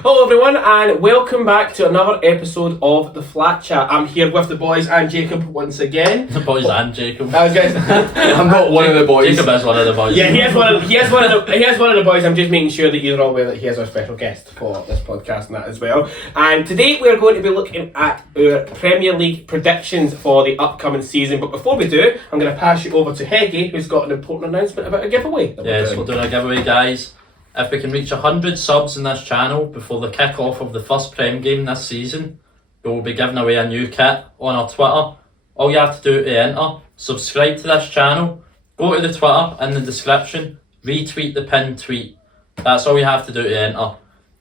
Hello everyone and welcome back to another episode of The Flat Chat. I'm here with the boys and Jacob once again. The boys and Jacob. I was going to I'm not one of the boys. Jacob is one of the boys. Yeah, he is one of the boys. I'm just making sure that you're all aware that he is our special guest for this podcast and that as well. And today we're going to be looking at our Premier League predictions for the upcoming season. But before we do, I'm going to pass you over to Heggie, who's got an important announcement about a giveaway. Yes, we're doing a giveaway, guys. If we can reach 100 subs in this channel before the kick-off of the first Prem game this season, we will be giving away a new kit on our Twitter. All you have to do to enter, subscribe to this channel, go to the Twitter in the description, retweet the pinned tweet. That's all you have to do to enter.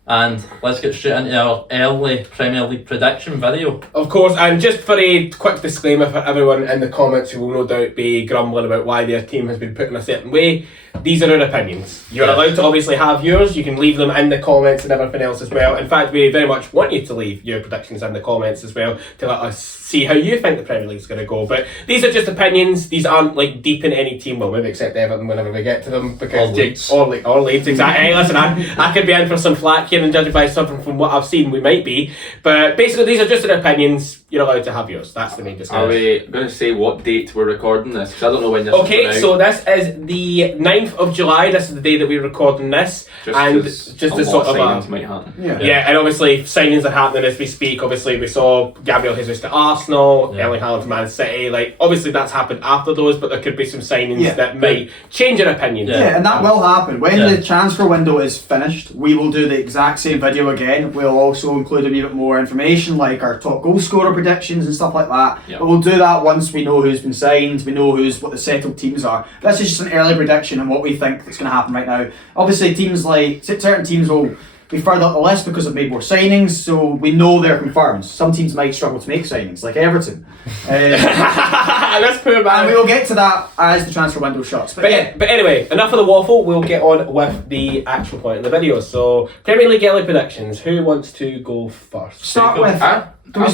And let's get straight into our early Premier League prediction video. Of course, and just for a quick disclaimer for everyone in the comments who will no doubt be grumbling about why their team has been put in a certain way, these are our opinions. You're allowed to obviously have yours, you can leave them in the comments and everything else as well. In fact, we very much want you to leave your predictions in the comments as well to let us see how you think the Premier League's going to go. But these are just opinions, these aren't like deep in any team, well maybe except Everton whenever we get to them, because or Leeds, exactly. Hey, listen, I could be in for some flack here and judging by something from what I've seen we might be, but basically these are just our opinions. You're allowed to have yours. That's the main discussion. Are we going to say what date we're recording this? Because I don't know when this is okay, going out. so this is the 9th of July. This is the day that we're recording this. Just a sort of signings might happen. Yeah, and obviously signings are happening as we speak. Obviously we saw Gabriel Jesus to Arsenal, Erling Haaland to Man City. Like obviously that's happened after those, but there could be some signings that might change your opinion. Yeah, and that will happen. When the transfer window is finished, we will do the exact same video again. We'll also include a wee bit more information like our top goal scorer predictions and stuff like that. But we'll do that once we know who's been signed, we know what the settled teams are. This is just an early prediction on what we think that's going to happen right now. Obviously teams like certain teams will be further up the list because they've made more signings, so we know they're confirmed. Some teams might struggle to make signings, like Everton. That's poor man. And we will get to that as the transfer window shuts. But anyway, enough of the waffle. We'll get on with the actual point of the video. So Premier League early predictions. Who wants to go first? Are we going to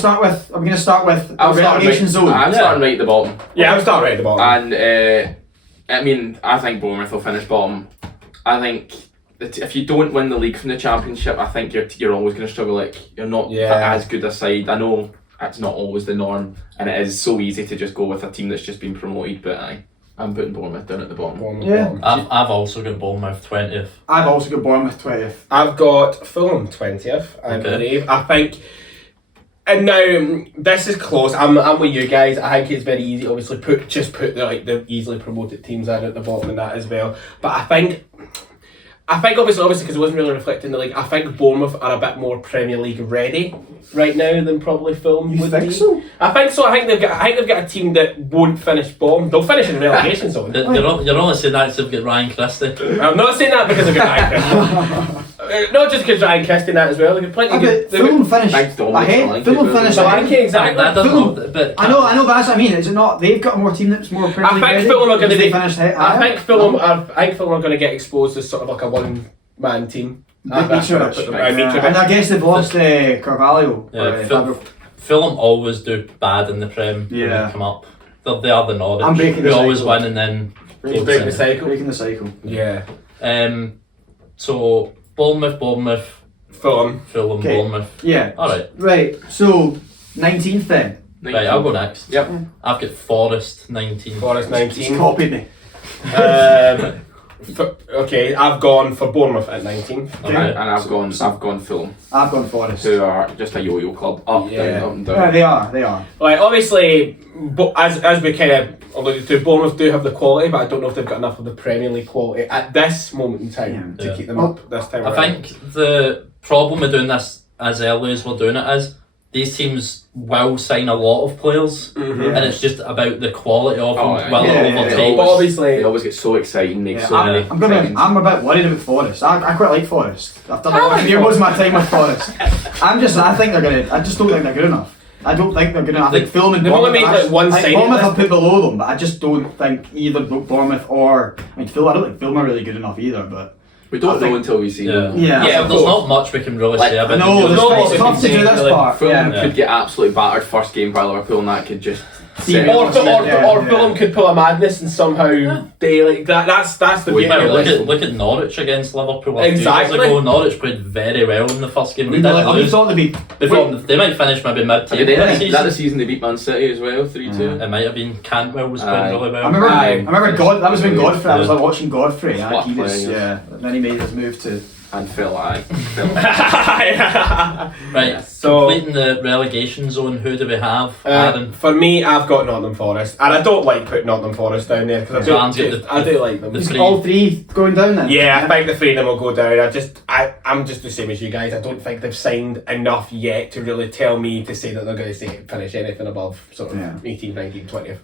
start with the relegation zone? I'm starting right at the bottom. Yeah, I'll start right at the bottom. And I think Bournemouth will finish bottom. I think that if you don't win the league from the Championship, I think you're always going to struggle. Like you're not as good a side. I know it's not always the norm, and it is so easy to just go with a team that's just been promoted. But I'm putting Bournemouth down at the bottom. I've also got Bournemouth 20th. I've also got Bournemouth 20th. I've got Fulham 20th, I believe. I think. And now this is close. I'm with you guys. I think it's very easy. Obviously, put the easily promoted teams in at the bottom and that as well. But I think obviously because it wasn't really reflecting the league. I think Bournemouth are a bit more Premier League ready right now than probably Fulham would be. So? I think so. I think they've got a team that won't finish bottom. They'll finish in the relegation zone. You're only saying that because they've got Ryan Christie. I'm not saying that because I've got Ryan Christie. Not just because Ryan Christie in that as well. They got plenty good. Fulham finished ahead. Fulham finished ahead. Exactly. That doesn't. But I know, but that's what I mean. Is it not? They've got a more team that's more Premier League ready. I think Fulham are going to be. I think Fulham are going to get exposed as sort of like a one-man team. And I guess they've lost Carvalho. Fulham always do bad in the Prem when they come up. They are the Norwich. We always win and then breaking the cycle. Yeah. So Bournemouth, Fulham, Bournemouth. Yeah. Alright. Right. So 19th then. Right, I'll go next. Yep. I've got Forest 19. Forest 19. He's copied me. Okay, I've gone for Bournemouth at 19. Okay. And I've gone Fulham. I've gone Forest. Who are just a yo-yo club, up, down. Yeah, they are. Like obviously, as we kind of alluded to, Bournemouth do have the quality, but I don't know if they've got enough of the Premier League quality at this moment in time to keep them up this time around. I think the problem with doing this as early as we're doing it is these teams will sign a lot of players, and it's just about the quality of them. But obviously, they always get so excited and make I'm a bit worried about Forest. I quite like Forest. I've done a lot of most of my time with Forest. I just don't think they're good enough. I don't think they're good enough. I think Fulham and Bournemouth made like one signing. Bournemouth I've put below them, but I just don't think either Bournemouth or Fulham. I don't think Fulham are really good enough either, but. We don't know until we see them. There's not much we can really say about it. No, it's tough to do this part. Fulham could get absolutely battered first game by Liverpool, and that could just team. Or Yeah. Fulham could pull a madness and somehow they like that. That's the beauty Well, of this. look at Norwich against Liverpool. Exactly. 2 years ago, Norwich played very well in the first game. They didn't I lose. thought they'd be. They might finish maybe mid-table this That season. the season they beat Man City as well, 3-2. It might have been Cantwell was playing really well. I remember God. That was when Godfrey. I was Yeah. like watching Godfrey. What He was, playing, yeah. Then he made his move to. And Phil, aye. Right, So- completing the relegation zone, who do we have? Aaron? For me, I've got Nottingham Forest, and I don't like putting Nottingham Forest down there because Rams get the- I do like them. the Is three. all three going down then? Yeah, I think the three of them will go down. I'm just the same as you guys. I don't think they've signed enough yet to really tell me to say that they're going to finish anything above sort of 18, 19, 20th.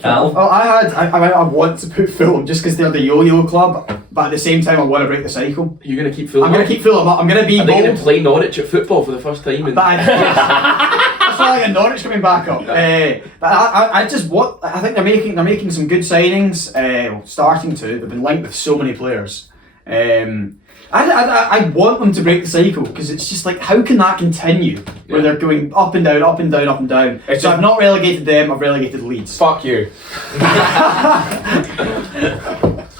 Cal? Oh, I want to put Fulham just because they're the yo-yo club, but at the same time I want to break the cycle. You're going to keep Phil I'm going to keep Fulham up. I'm going to be Are they going bold. to play Norwich at football for the first time? But I feel like a Norwich coming back up. But I just want. I think they're making some good signings. Starting to. They've been linked with so many players. I want them to break the cycle because it's just like, how can that continue where they're going up and down, up and down, up and down? It's So just- I've not relegated them. I've relegated Leeds. Fuck you.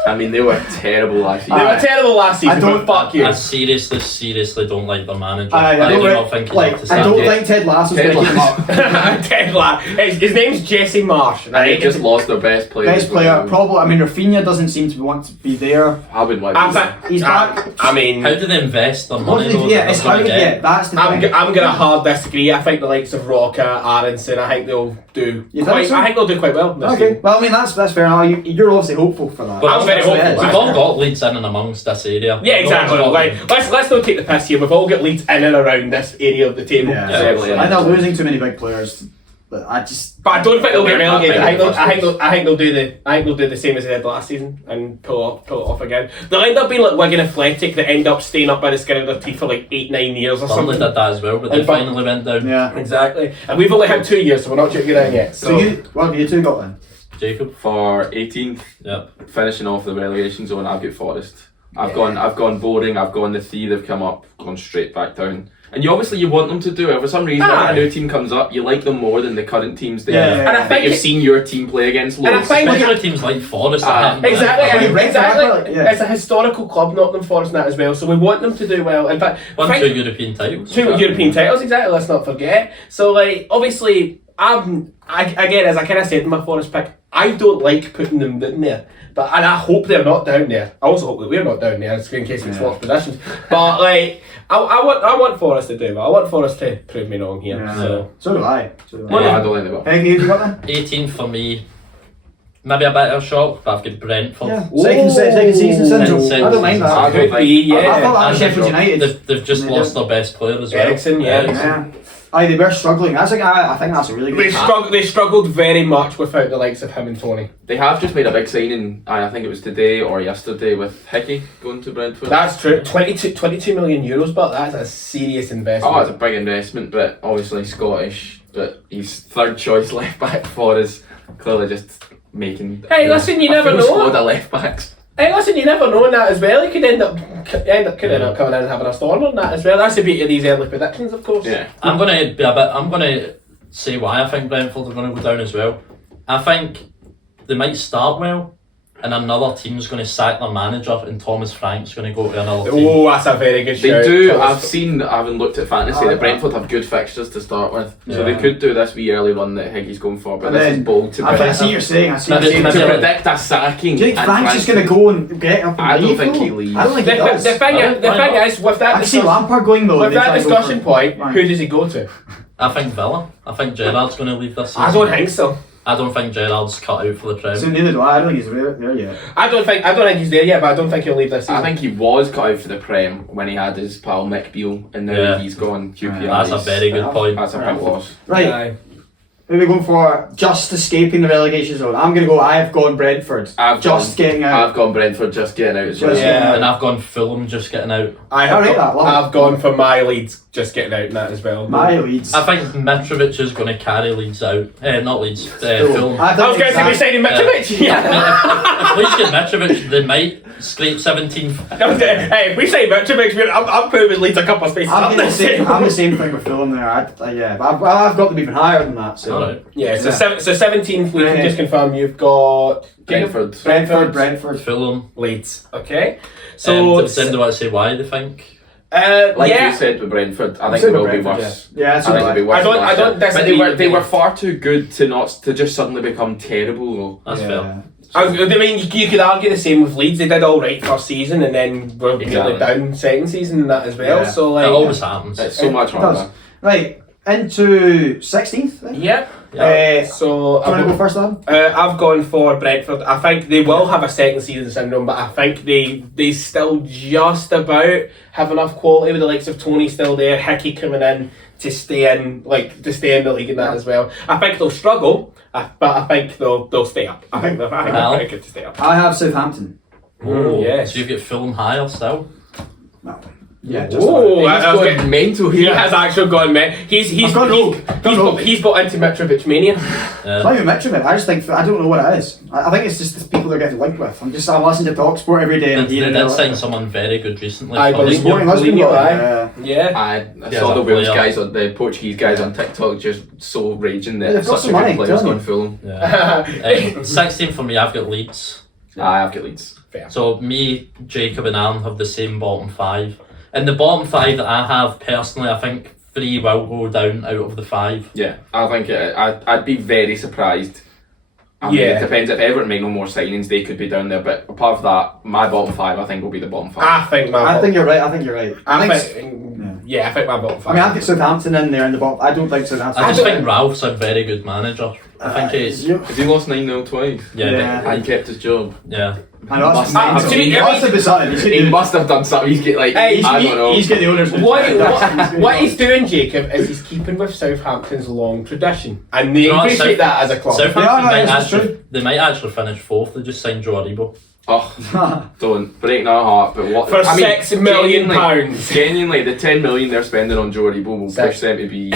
I mean, they were terrible last They were year. terrible last season, but fuck you. I seriously don't like their manager. I do don't not think he's like. up to I don't standard. think Ted Lasso's going to keep him up. Ted Lasso. His name's Jesse Marsh, And they right? just lost their best player. Best player, probably. I mean, Rafinha doesn't seem to want to be there. I wouldn't like I'm that. He's back. I mean, How do they invest their What money? did though, they- yeah, that it's they're how gonna you get? get. That's the I'm thing. going to hard disagree. I think the likes of Roca, Aronson, I think they'll do You think quite. so? I think they'll do quite well. This Okay, season. well, I mean that's fair enough. You're obviously hopeful for that. Well, I'm very That's what it hopeful. is. We've all got Leeds in and amongst this area. Yeah, exactly. No one's got Like, let's not take the piss here. We've all got Leeds in and around this area of the table. Yeah, Certainly, I know they're losing too many big players, but I just. But I don't think they'll get They're not relegated. big I think they'll do the same as they did last season and pull it off again. They'll end up being like Wigan Athletic that end up staying up by the skin of their teeth for like 8-9 years or Burnley something. did that as well, but they And Bur- finally went down. Yeah. Exactly. And we've only had 2 years, so we're not joking around yet. So what have you two got then? Jacob? For 18th, Yep. finishing off the relegation zone, I've got Forest. I've Yeah. gone boring. I've gone the three they've come up, gone straight back down. And you obviously want them to do it. For some reason, when a new team comes up, you like them more than the current teams there. Yeah. And I That think you've seen your team play against And I loads. think- Especially teams like Forest. that haven't Exactly, been- and Right, exactly. yeah. It's a historical club, Nottingham Forest, and that as well. So we want them to do well. In fact, Won think- 2 European titles. Two European titles, exactly. Let's not forget. So, like, obviously, again, as I kind of said in my Forest pick, I don't like putting them down there, and I hope they're not down there. I also hope that we're not down there, in case we swap positions. But like, I want Forest to do well. I want Forest to prove me wrong here. Yeah. So. So do I. Yeah, I don't think they will. Hey, who have you got then? 18 for me. Maybe a bit of a shock, but I've got Brentford. Yeah. Second season syndrome. Second I don't mind season that. I Could don't be, think- yeah. I thought that was And Sheffield United. They've just They lost did. their best player as well. Ericsson, yeah. Yeah. Aye, they were struggling. I think that's a really good. They struggled very much without the likes of him and Tony. They have just made a big signing, I think it was today or yesterday, with Hickey going to Brentford. That's true. 22 million euros, but that's a serious investment. Oh, it's a big investment, but obviously Scottish. But he's third choice left back for us. Clearly just making. Hey, listen, you a never full know. Squad of left backs. Hey, listen, you never know in that as well. You could end up coming in and having a storm on that as well. That's the beauty of these early predictions, of course. Yeah. I'm gonna say why I think Brentford are gonna go down as well. I think they might start well, and another team's gonna sack their manager, and Thomas Frank's gonna go to another team. Oh, that's a very good They shout. do. Thomas. I haven't looked at fantasy. The Brentford have good fixtures to start with, so they Yeah. could do this wee early run that Hickey's going for. But And this then- is bold to I predict. see what you're saying. I see what Maybe- you're saying. maybe- To predict a sacking. Do you think and Frank's just going to go and get up and I don't leave, think though? he leaves. I don't think The he does. thing Why is, with that I can see discussion, Lampard going though. with They that try to go discussion for- point, Right. who does he go to? I think Villa. I think Gerrard's gonna leave this season. I don't think so. I don't think Gerrard's cut out for the Prem. So neither do I. I don't think he's there yet. I don't think he's there yet, but I don't think he'll leave this season. I think he was cut out for the Prem when he had his pal Mick Beale, and now Yeah. he's gone QPR. That's a very good point. That's a big loss. Right. Aye. Who are we going for? Just escaping the relegation zone. I'm going to go. I've gone Brentford. Getting out. I've gone Brentford just getting out as well. Just- Yeah. And I've gone Fulham just getting out. I have Alright, that, love it. I've gone for my Leeds just getting out in that as well. My Leeds. I think Mitrovic is going to carry Leeds out. Not Leeds, Fulham. I was going to be saying Mitrovic. If Leeds get Mitrovic, they might scrape 17th. Hey, if we say Mitrovic, I'm putting Leeds a couple of spaces up there. I'm the same thing with Fulham there. But I've got them even higher than that. So. Alright. Yeah, so 17th, we can just confirm you've got Brentford, Fulham, Leeds. Okay. So does anyone want to say why they think? like yeah. you said with Brentford, I think said it will with be Brentford, worse. Yeah, I think it'll be worse. I don't But disagree with they you. were far too good to just suddenly become terrible though. That's fair. I mean, you could argue the same with Leeds. They did all right first season and then were really down second season and that as well. Yeah. So like, It always happens. It's so much It does. harder. Right, into 16th then? yeah. So Do you want to go first then? I've gone for Brentford. I think they will have a second season syndrome, but I think they still just about have enough quality with the likes of Tony still there, Hickey coming in to stay in the league and that as well. I think they'll struggle, but I think they'll stay up. I think they're very good to stay up. I have Southampton. Oh, yes. So you've got Fulham higher still? No. Yeah, just Oh, He's I was going getting- mental he here. has actually gone mad. He's bought into Mitrovic mania. It's not even Mitrovic. I just think I don't know what it is. I think it's just the people they're getting linked with. I'm listening to TalkSport every day and They hearing did sign someone very good recently. I for believe Liverpool. Sporting Lisbon. Mourinho, yeah. I Yeah, saw the as a Welsh player. guys, the Portuguese guys on TikTok just so raging Yeah, that they've got such some a money, good player's don't gone Fulham. Yeah. 16 for me, I've got Leeds. I've got Leeds. Fair. So me, Jacob and Alan have the same bottom five. In the bottom five that I have personally, I think 3 will go down out of the 5. Yeah, I think I'd be very surprised. I mean, Yeah. it depends if Everton make no more signings, they could be down there. But apart from that, my bottom 5 I think will be the bottom 5. I think I think you're right. I think my bottom 5. I mean, I've got Southampton in there in the bottom. I don't think Southampton. I just think Ralph's a very good manager. I think he's Has he lost 9-0 twice? yeah. And kept his job. Yeah. I know that's Must have- mental. He must have been something. He must have done something. He's get like Hey, I don't know. He's got the owners. What he's doing, Jacob, is he's keeping with Southampton's long tradition, and they You know what, appreciate that as a club. Southampton Yeah, no, might it's actually, true. they might actually finish 4th. They just signed Joe Aribo. Oh, don't break my heart. But what? For I mean, £6 million. Genuinely, the 10 million they're spending on Joe Aribo will push them to be.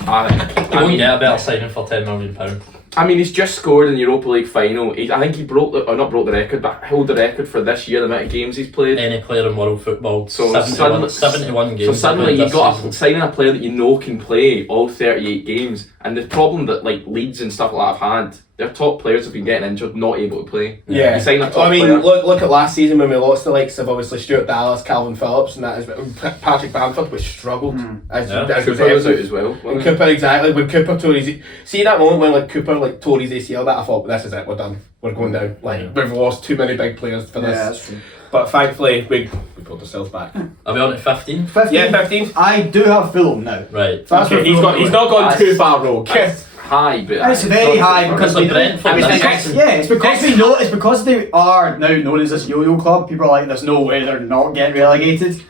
You won't get a better signing for £10 million. I mean, he's just scored in the Europa League final. I think he not broke the record, but held the record for this year, the amount of games he's played. Any player in world football, So 71 games. So suddenly this you've got season. signing a player that you know can play all 38 games. And the problem that like Leeds and stuff like that have had, their top players have been getting injured, not able to play. Yeah, You sign a top I mean, player. look at last season when we lost the likes of obviously Stuart Dallas, Calvin Phillips, and that Patrick Bamford, which struggled. As Cooper was out as well. And wasn't he? Cooper, exactly. When Cooper tore his, see that moment when like Cooper like tore his ACL, that I thought, this is it, we're done, we're going down. Like we've lost too many big players for Yeah, this. that's true. But thankfully, we pulled ourselves back. Are we on at 15? 15th. Yeah, 15th. I do have Fulham now. Right. That's Okay, where he's Fulham not gone That's- too far, rogue. That's high, but It's very high because Because we of Brentford, I mean, that's- it's because we know. It's because they are now known as this yo-yo club. People are like, "There's no way they're not getting relegated."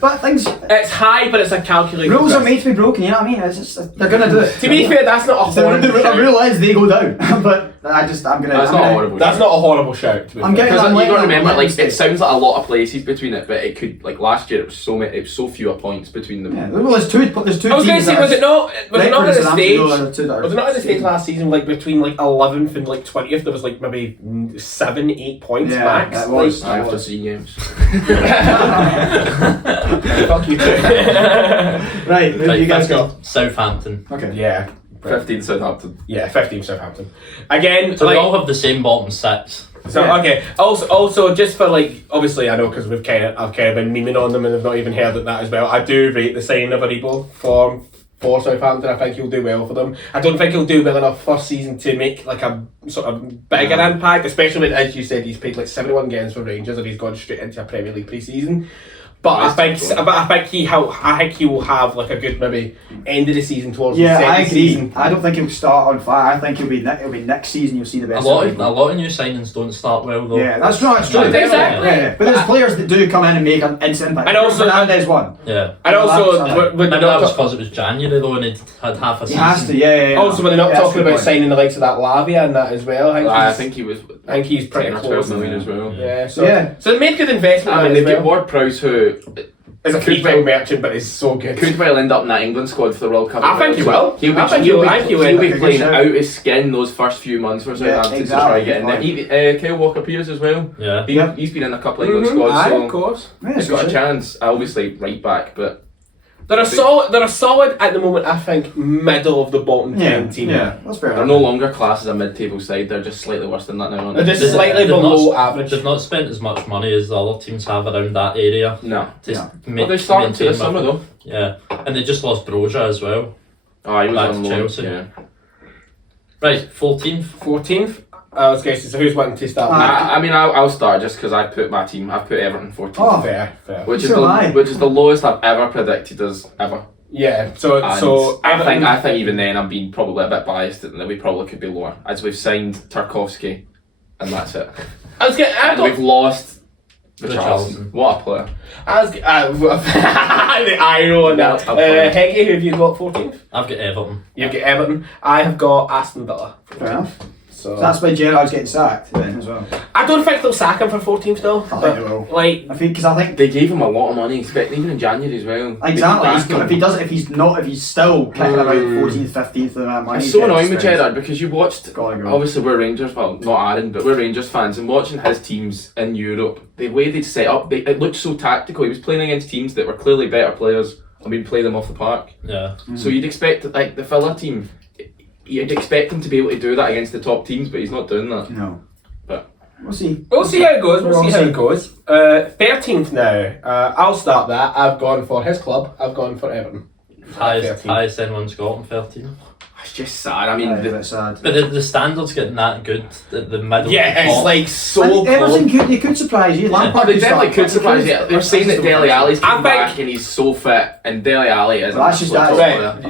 But things, It's high, but it's a calculated rules are risk. made to be broken. You know what I mean? It's just, they're gonna do it. To be fair, that's not a So horrible the shout. rule is they go down. But I'm gonna. that's not horrible. That's not a horrible shout. To be I'm fair. getting- Because you letting got to remember, them like stay. it sounds like a lot of places between it, but it could like last year it was so fewer points between them. Yeah, well, there's two. There's two. I was going to teams say, that was it not at the Brentford and stage? Southampton are two that are- Was it not at the stage last season, like between like 11th and like 20th, there was like maybe 7-8 points Yeah, max? that was. Like, After 3 games. fuck you too. Right, who do Right, you guys 15, got? Southampton. Okay. Yeah. 15 Southampton. Yeah, 15 Southampton. Again, So like, we all have the same bottom 6. so Yeah. okay. Also, just for like, obviously, I know because I've kind of been memeing on them and I've not even heard of that as well. I do rate the signing of Aribo for Southampton. I think he'll do well for them. I don't think he'll do well enough first season to make like a sort of bigger impact, especially when, as you said, he's played like 71 games for Rangers and he's gone straight into a Premier League pre-season. But I think he will have like a good maybe end of the season towards the Yeah, second I agree. season. I don't think he'll start on fire. I think it'll be next season. You'll see the A best. lot of of him. new signings don't start well though. Yeah, that's right. It's true. Exactly. Yeah, but there's players that do come in and make an instant impact. And also- Fernandes one. Yeah. And also, That's- when Maybe they're that was not because it was January though and he'd had half a He season. has to. Yeah. also when they're not Yeah, that's talking a good about point. signing the likes of that Lavia and that as well. I think he was I think he's pretty 10 or close. 12 million as well. Yeah, so Yeah. so they made good investment. I mean, as they've well. got Ward Prowse who As a free-time merchant, but he's so good. Could well end up in that England squad for the World Cup. I think he will. He'll be playing out his skin those first few months or Southampton to try and get in there. Kyle Walker-Peters as well. Yeah. He's been in a couple of England squads, so of course. he's got a chance. Obviously, right back, but They're a solid at the moment. I think middle of the bottom 10 team. Yeah, that's fair. they're no longer classed as a mid-table side. They're just slightly worse than that now. They're just slightly below average. They've not spent as much money as the other teams have around that area. No. Well, they're starting to this summer though. Yeah, and they just lost Broja as well. Oh, he was Back on to loan. Chelsea. Yeah. Right, 14th. 14th. I was guessing. So who's wanting to start? I'll start just because I put my team. I've put Everton 14th. Oh, fair. Which is the lowest I've ever predicted us ever. Yeah. So I think even then I'm being probably a bit biased that we probably could be lower as we've signed Tarkowski, and that's it. We've lost Richarlison. What a player! the irony on that. Heggy, who have you got 14th? I've got Everton. You've got Everton. I have got Aston Villa. Fair enough. So that's why Gerrard's getting sacked then as well. I don't think they'll sack him for 14th though. I think they will. I think they gave him a lot of money, even in January as well. Exactly. If he's still kicking about 14th, 15th, then money. It's so annoying with Gerrard because you watched. Go. Obviously, we're Rangers. Well, not Aaron, but we're Rangers fans, and watching his teams in Europe, the way they'd set up, it looked so tactical. He was playing against teams that were clearly better players, and we'd play them off the park. Yeah. So you'd expect the Villa team. You'd expect him to be able to do that against the top teams, but he's not doing that. No. But we'll see. We'll see how it goes. 13th now. I'll start that. I've gone for his club. I've gone for Everton. Highest anyone's got on 13. it's just sad. I mean, it's sad. But the standards getting that good at the middle. Yeah, it's like so And Everton close. they could surprise you. Lampard they definitely could surprise you. They're saying that Dele Alli's I come think- back and he's so fit, and Dele Alli is. Well, that's just that. Right.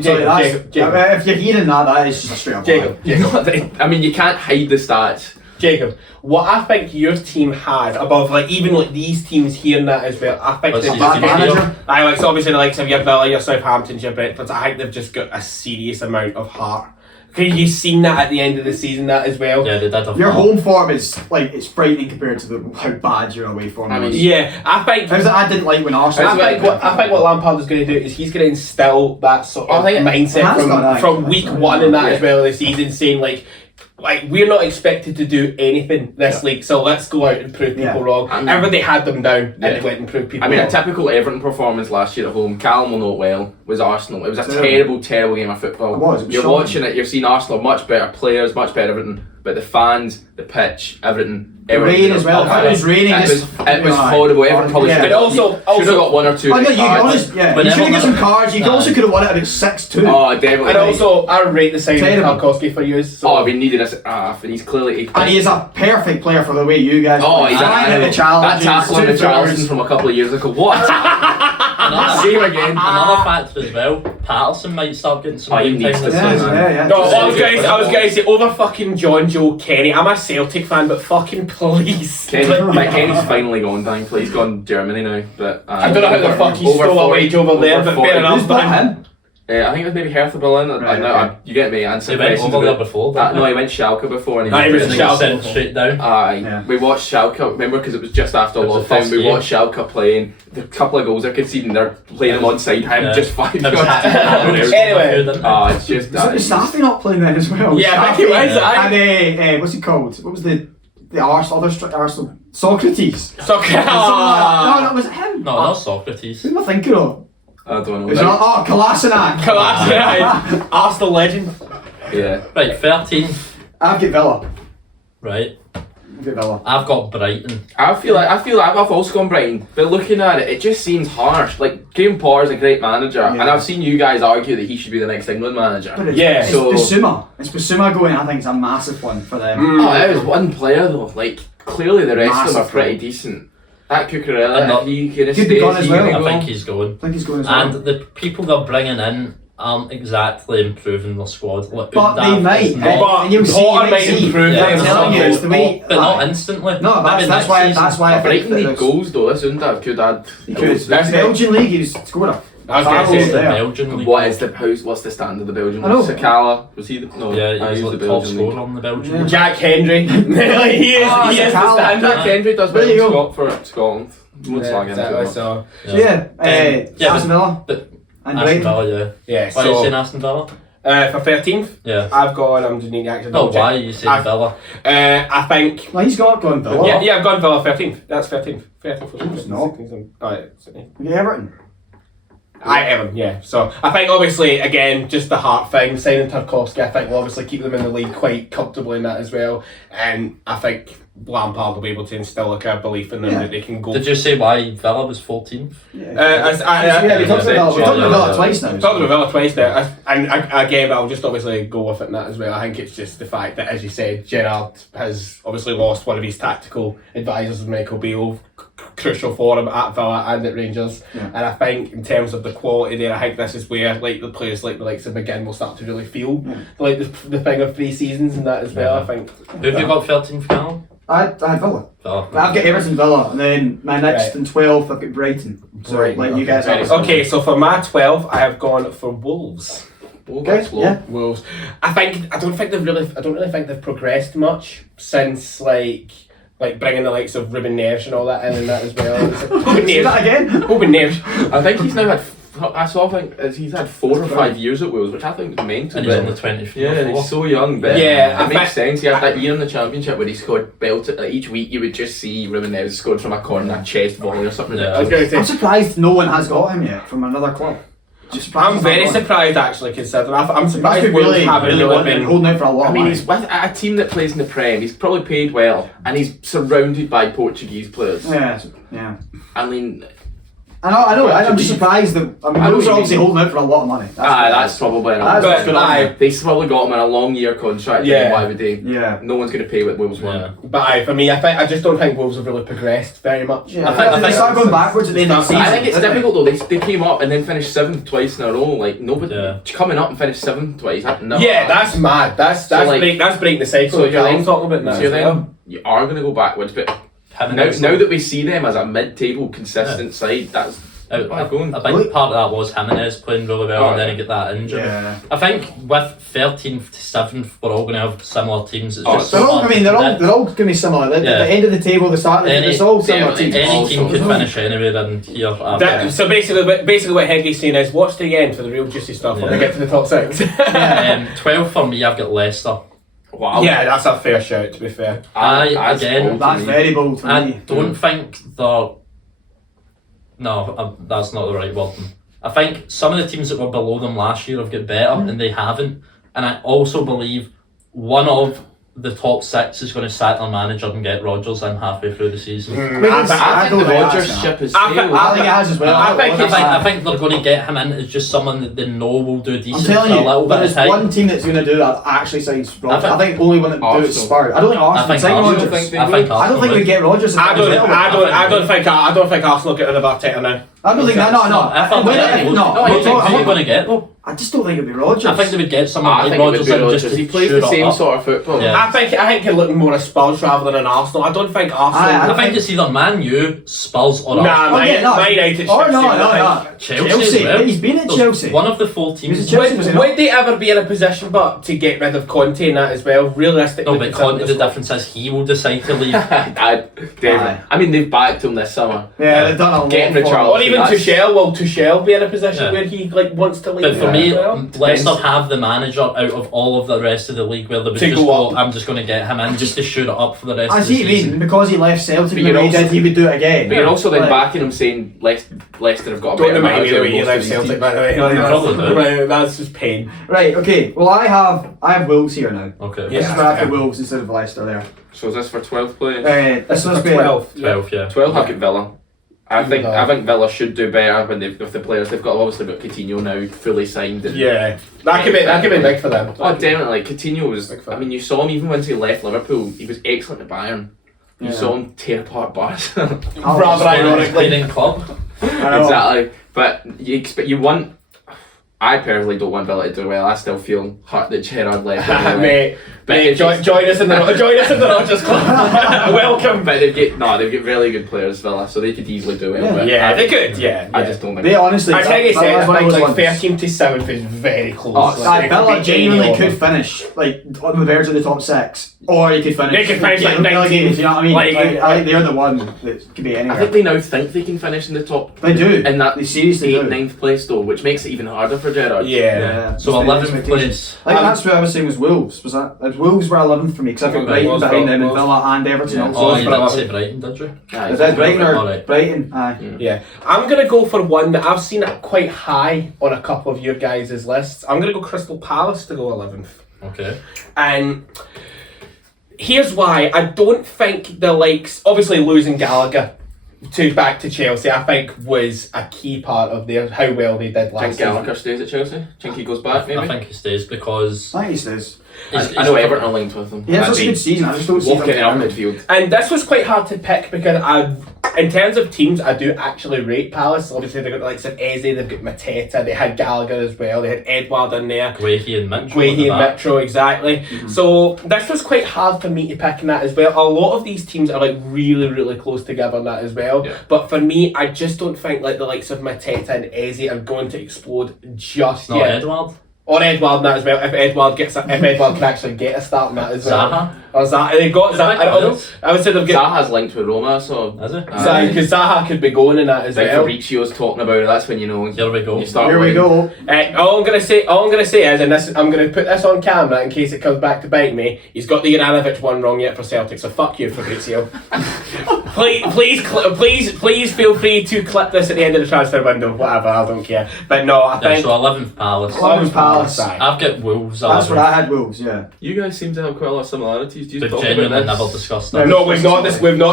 Jacob. If you're hearing that is just a straight up lie. I mean, you can't hide the stats. Jacob, what I think your team had above, like even like these teams hearing that as well, I think What's they've his just team got, here? I like so obviously the likes of your Villa, your Southamptons, your Brentfords. I think they've just got a serious amount of heart. Because you've seen that at the end of the season, that as well. Yeah, they did have Your that. home form is like it's frightening compared to how bad your away form I mean, is. Yeah, I think. I didn't like when Arsenal. I think what Lampard is going to do is he's going to instill that sort of mindset That's not nice. from week That's not one in that nice. as well of the season, saying like we're not expected to do anything this league, so let's go out and prove people wrong. Everybody had them down, and they went and proved people wrong. A typical Everton performance last year at home, Callum will know it well, was Arsenal. It was a terrible game of football. It was You're shocking. watching it, you're seeing Arsenal, much better players, much better everything, but the fans, the pitch, everything. The rain as well. It was raining. It was horrible. Everton probably should have got one or two. You should have got some cards. You also could have won it about 6-2. Oh, definitely. And also, I rate the signing of Tarkowski for you. So. We needed us. And he's clearly. And he is a perfect player for the way you guys. He's the challenge. That tackle on the Charleston from a couple of years ago. What? Same again. Another factor as well. Patterson might start getting some he game needs time to this play, season. man. No, I was going to say over fucking John Joe Kenny. I'm a Celtic fan, but fucking please. Kenny's finally gone down. He's gone Germany now. But I don't know how the fuck he stole a wage over there, but fair enough. Who's bought him? I think it was maybe Hertha Berlin. You get me. And He went over there before. No, he went Schalke before. And he was Schalke. Sent straight down. We watched Schalke. Remember, because it was just after lockdown. We watched Schalke playing. The couple of goals they're conceding, they're playing them on side. Him just 5 yards. Anyway, it's just Staffy not playing then as well. Yeah, I think he was. And what's he called? What was the Arsenal Socrates? Socrates. No, was it him? No, not Socrates. Who am I thinking of? I don't know. Kolasinac. Arsenal legend. Yeah. Right, 13. I've got Villa. Right. Villa. I've got Brighton. I feel like I've also gone Brighton, but looking at it, it just seems harsh. Like Graham Potter's a great manager, and I've seen you guys argue that he should be the next England manager. But it's Bissouma going. I think it's a massive one for them. It was one player though. Like clearly the rest of them are pretty decent. That Cucurella, if he can stay, I think he's going. As well. And the people they're bringing in aren't exactly improving their squad. Like, but they might. And you'll see. I'm telling you, it's the way. But not instantly. No, that's why. Brighton need goals though. This Undav could add. That's Belgian league. He's scored a. Belgian league. What's the standard of the Belgian league? Sakala, was he no? Yeah, he was the top scorer on the Belgian league. Jack Hendry. He is the standard. Jack Hendry does well for Scotland. Won't slag him too exactly. much. So Yeah, Aston Villa but and Aston Brighton. Villa, yeah, Why are you so saying Aston Villa? for 13th, Yeah. I've gone. I'm just needing to actually. No, double check. why are you saying Villa? I think. No, he's got going Villa. Yeah, I've gone Villa 13th. That's 13th. 13th. It's not. Alright. Yeah, Everton. Everton, yeah. So I think obviously again just the heart thing, signing Tarkowski, I think will obviously keep them in the league quite comfortably in that as well. And I think Lampard will be able to instill like a belief in them that they can go. Did you say why Villa was 14th? Yeah, Yeah, we talked about Villa twice now. Talked about Villa twice now, and again, I'll just obviously go with it in that as well. I think it's just the fact that, as you said, Gerrard has obviously lost one of his tactical advisors, Michael Beale, crucial for him at Villa and at Rangers. Yeah. And I think in terms of the quality there, I think this is where like the players like the likes of McGinn will start to really feel like the thing of 3 seasons and that as well. I think. Who have you got 13th, Callum? I had Villa. Villa. I've got Everton, Villa, and then my next and 12th I've got Brighton. So Brighton, you guys have. Okay, so for my 12, I have gone for Wolves. Okay, yeah. Wolves. I don't really think they've progressed much since like bringing the likes of Ruben Neves and all that in and that as well. Ruben Say that again. Ruben Neves. I think he's now had. I think he's had 4 or 5 years at Wolves, which I think is mental. And he's on the 20th. Yeah, he's so young, but Yeah, it makes sense. He had that year in the Championship where he scored belted. Like each week, you would just see Ruben Neves scored from a corner, a chest volley or something. Yeah. I was going to I'm say. surprised no one has got him yet from another club. I'm very surprised actually, considering I'm Must surprised be Wolves really, haven't really really been been. holding out for a lot I of mean, money. he's with a team that plays in the Prem. He's probably paid well, and he's surrounded by Portuguese players. Yeah. I mean, I know. I'm just surprised that. I mean, I know Wolves what are you obviously mean. holding out for a lot of money. that's probably enough. That's what's going on. They probably got him in a long year contract. Yeah. Why would they? Yeah. No one's going to pay what Wolves Yeah. want. But for me, I just don't think Wolves have really progressed very much. Yeah. I think they start going backwards at the end of the season. I think it's didn't they? difficult though. They came up and then finished 7th twice in a row. Like nobody coming up and finished 7th twice. That's mad. That's breaking the cycle. So You're you're then talking about now. So then you are going to go backwards, but now that we see them as a mid-table consistent side, that's A big part of that was Jimenez playing really well and then he get that injury. Yeah. I think with 13th to 7th, we're all going to have similar teams. It's just They're all going to be similar. At the end of the table, the start, it's all similar teams. Any team could finish anywhere in here. So basically what Heggy's saying is watch the end for the real juicy stuff when we get to the top 6. 12 for me, I've got Leicester. Wow. Yeah, that's a fair shout to be fair. That's very bold for me. I don't think they're... No, that's not the right word. I think some of the teams that were below them last year have got better and they haven't. And I also believe one of the top 6 is going to sack their manager and get Rodgers in halfway through the season. I think Rodgers' ship has sailed. I think it has as well. I think they're going to get him in as just someone that they know will do decent I'm telling for a you, little but bit of there's time. one team that's going to do that actually signs Rodgers. I I think only one that do it is Spurs. I don't think Arsenal sign Rodgers. I don't think we get Rodgers. I don't think Arsenal get rid of Arteta now. I don't think that. No. I think they're going to get though. I just don't think it'd be Rodgers. I think they would get someone like think it would Rodgers be in Rodgers. just to He plays shoot the it same up. sort of football. Yeah. I think you're looking more at Spurs rather than an Arsenal. I don't think Arsenal. I think it's either Man U, Spurs, or Nah, Arsenal. Man United. No. Chelsea. Well. He's been at Chelsea. One of the 4 teams. Would they ever be in a position but to get rid of Conte and that as well? Realistically, No, but Conte, the difference is he will decide to leave. I mean, they've backed him this summer. Yeah, they've done a lot. Getting Richarlison. Or even Tuchel. Will Tuchel be in a position where he wants to leave? But for me, well? Leicester have the manager out of all of the rest of the league where they would To just go go, up. I'm just going to get him in just to shoot it up for the rest I of the see what you season. mean. Because he left Celtic, But he did, he would do it again. But you're also then Like- backing him saying Leicester have got a Don't better remind me manager the way than you most left of these Celtic, teams. by the way. Probably. That's just pain. Right, okay. Well, I have Wolves here now. Okay. This is where I put Wolves instead of Leicester there. So is this for 12th place? This must be 12. 12, yeah. 12 I've got Villa. I think Villa should do better when with the players they've got. Obviously got Coutinho now fully signed. And Yeah, that could be big for them. Oh, definitely. Coutinho was. Big fan. I mean, you saw him even once he left Liverpool. He was excellent at Bayern. You saw him tear apart Barca. Rather ironically. Playing club. I know. Exactly. But you want. I personally don't want Villa to do well. I still feel hurt that Gerrard left. Mate, join us in the Rodgers Club. Welcome. But they've got really good players, Villa, so they could easily do well. But Yeah, they could. Yeah, I just don't think They honestly. I think it's Villa's one of those ones. 13th to 7th is very close. Oh, Like, Villa it genuinely could be could finish like on the verge of the top 6, or you could finish. They could finish like relegated, 19th. you know what I mean? Like, I think they're the one that could be anywhere. I think they now think they can finish in the top. They do. In that They seriously 8th, do. 9th place though, which makes it even harder for Gerrard. Yeah. So 11th place. I think that's what I was saying was Wolves. Was that? Wolves were 11th for me because I think Brighton Wolves behind them and Wolves. Villa and Everton. Yeah. Also. Oh, you but didn't I- say Brighton, did you? Aye, Is that Brighton or Alright. Brighton? Aye. Yeah, I'm gonna go for one that I've seen it quite high on a couple of your guys' lists. I'm gonna go Crystal Palace to go 11th, Okay. and here's why. I don't think the likes, obviously losing Gallagher back to Chelsea, I think was a key part of how well they did Do you think last season. Gallagher stays at Chelsea? Do you think he goes back maybe? I think he stays because I think he stays. I know Everton are linked with him. Yeah, it's I'd such a be good season. I just don't see walking them. in midfield. And this was quite hard to pick because in terms of teams, I do actually rate Palace. Obviously, they've got the likes of Eze, they've got Mateta, they had Gallagher as well, they had Edward in there. Guehi and Mitchell. Guehi and at the back. Metro, exactly. So this was quite hard for me to pick in that as well. A lot of these teams are like really, really close together in that as well. Yeah. But for me, I just don't think like the likes of Mateta and Eze are going to explode just Not yet. Edward. Or Edward in that as well. If Edward can actually get a start in that as well. Zaha. Or Zaha. They've got Zaha. I would say they've got. Zaha's linked with Roma, so Is it? Because Zaha could be going in that as like well. Fabrizio's talking about it. That's when you know. Here we go. You start Here we winning. go. All I'm gonna say is, and this, I'm gonna put this on camera in case it comes back to bite me. He's got the Juranovic one wrong yet for Celtic, so fuck you, Fabrizio. please feel free to clip this at the end of the transfer window. Whatever, I don't care. But no, I Yeah, think so 11th Palace. 11th Palace. aye. I've got Wolves. That's 11th. what I had. Wolves. Yeah. You guys seem to have quite a lot of similarities. Do you We've talk genuinely about never this? discussed that. No, we've not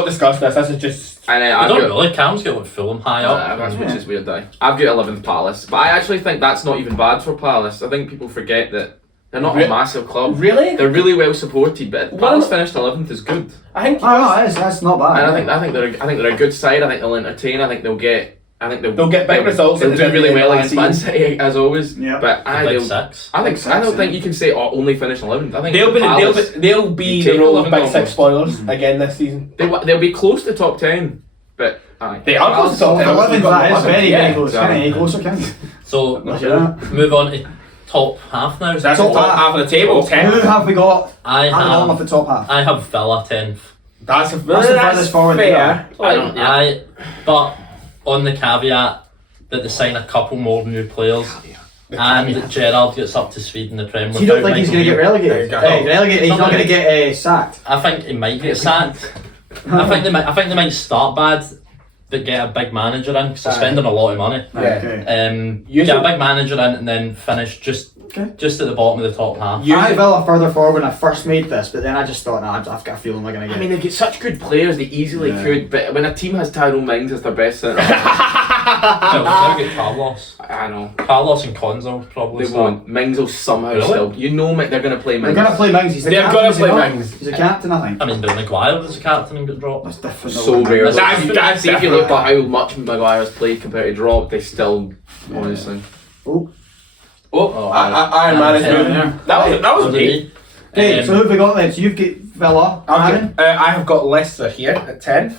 discussed this. This is just. And I I've don't got, really. Cam's got like Fulham high up. which is weird. I've got 11th Palace, but I actually think that's not even bad for Palace. I think people forget that they're not a massive club. Really? They're really well supported, but Well, Palace finished 11th is good. I think. Oh, no, that's not bad. And I think they're a good side. I think they'll entertain. I think they'll get big results They'll at do the really end of well last against Man season. City as always. Yeah. But Like 6. I think Big I don't six, think yeah. you can say only finish 11th. I think They'll be You the take role of 11 Big almost. Six spoilers again this season. they'll be close to top 10. But aye. They are close to top 10. 11th. That is very, very close. exactly. Any closer, can you? So Yeah. move on to top half now. That's Top the top half. half of the table. Who 10. have we got? I I'm on with have the top half. I have Villa 10th. That's the furthest forward they fair. I don't- Yeah. But on the caveat that they sign a couple more new players and that Gerrard gets up to speed in the Premier League. So you don't think he's going to get relegated? There you go. Relegated. He's not going to get sacked. I think he might get sacked. I think they might start bad, but get a big manager in because they're spending a lot of money. Yeah. Okay. Get a big manager in and then finish just at the bottom of the top half. You- I had Villa further forward when I first made this, but then I just thought, nah, I've got a feeling they're going to I get. mean, they've got such good players, they easily Yeah. could, but when a team has Tyrone Mings as their best centre, They'll get Carlos. I know. Carlos and Konzo probably They start. won't. Mings will somehow Really? still. You know they're going to play They're Mings. going to play Mings. He's the They're captain. gonna is he play not? Mings. He's a captain, I think. I mean, Bill Maguire was the captain and got dropped. That's different. So rare. That's See if you look at how much Maguire's played compared to Drop, they still, honestly. Oh. Iron Man is Yeah. moving. That was great. Okay, so who have we got then? So you've got Villa, Aaron. I have got Leicester here at 10th.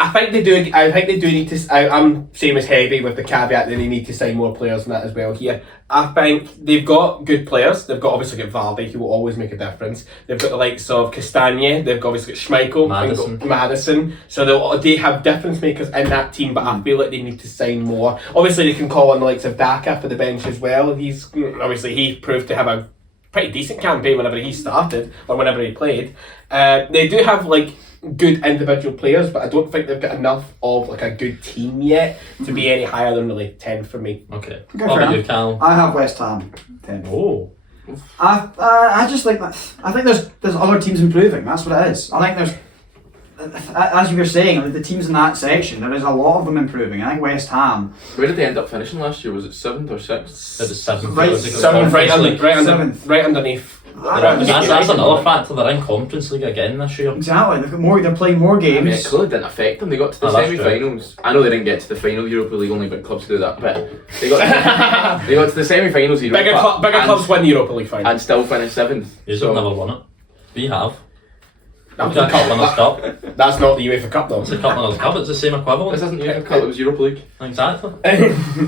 I think they do. I think they do need to. I'm same as Heavy with the caveat that they need to sign more players and that as well here. I think they've got good players. They've got obviously got Vardy, who will always make a difference. They've got the likes of Castagne. They've obviously got Schmeichel, Maddison. and Madison. So they have difference makers in that team. But I feel like they need to sign more. Obviously, they can call on the likes of Daka for the bench as well. He proved to have a pretty decent campaign whenever he started or whenever he played. They do have like good individual players, but I don't think they've got enough of like a good team yet to be any higher than really 10 for me. Okay. Okay, What fair about you, enough. Cal? I have West Ham 10. Oh. I just think that. I think there's other teams improving. That's what it is. I think there's. As you were saying, the teams in that section, there is a lot of them improving. I think West Ham. Where did they end up finishing last year? Was it 7th or 6th? It was 7th. Right, It was a good Seventh, conference league. Seventh. right underneath. That's another factor. They're in Conference League again this year. Exactly. They've got more. They're playing more games. I mean, it clearly didn't affect them. They got to the that's semi-finals. I know they didn't get to the final of Europa League. Only big clubs do that, but they got to the semi-finals. Of Europa, Bigger clubs win the Europa League final and still finish 7th. You've never won it. We have. That's We've got Cup Winners' Cup. That's not the UEFA Cup though. It's a Cup Winners' Cup. It's the same equivalent. This isn't UEFA Cup. It was Europa League. Exactly.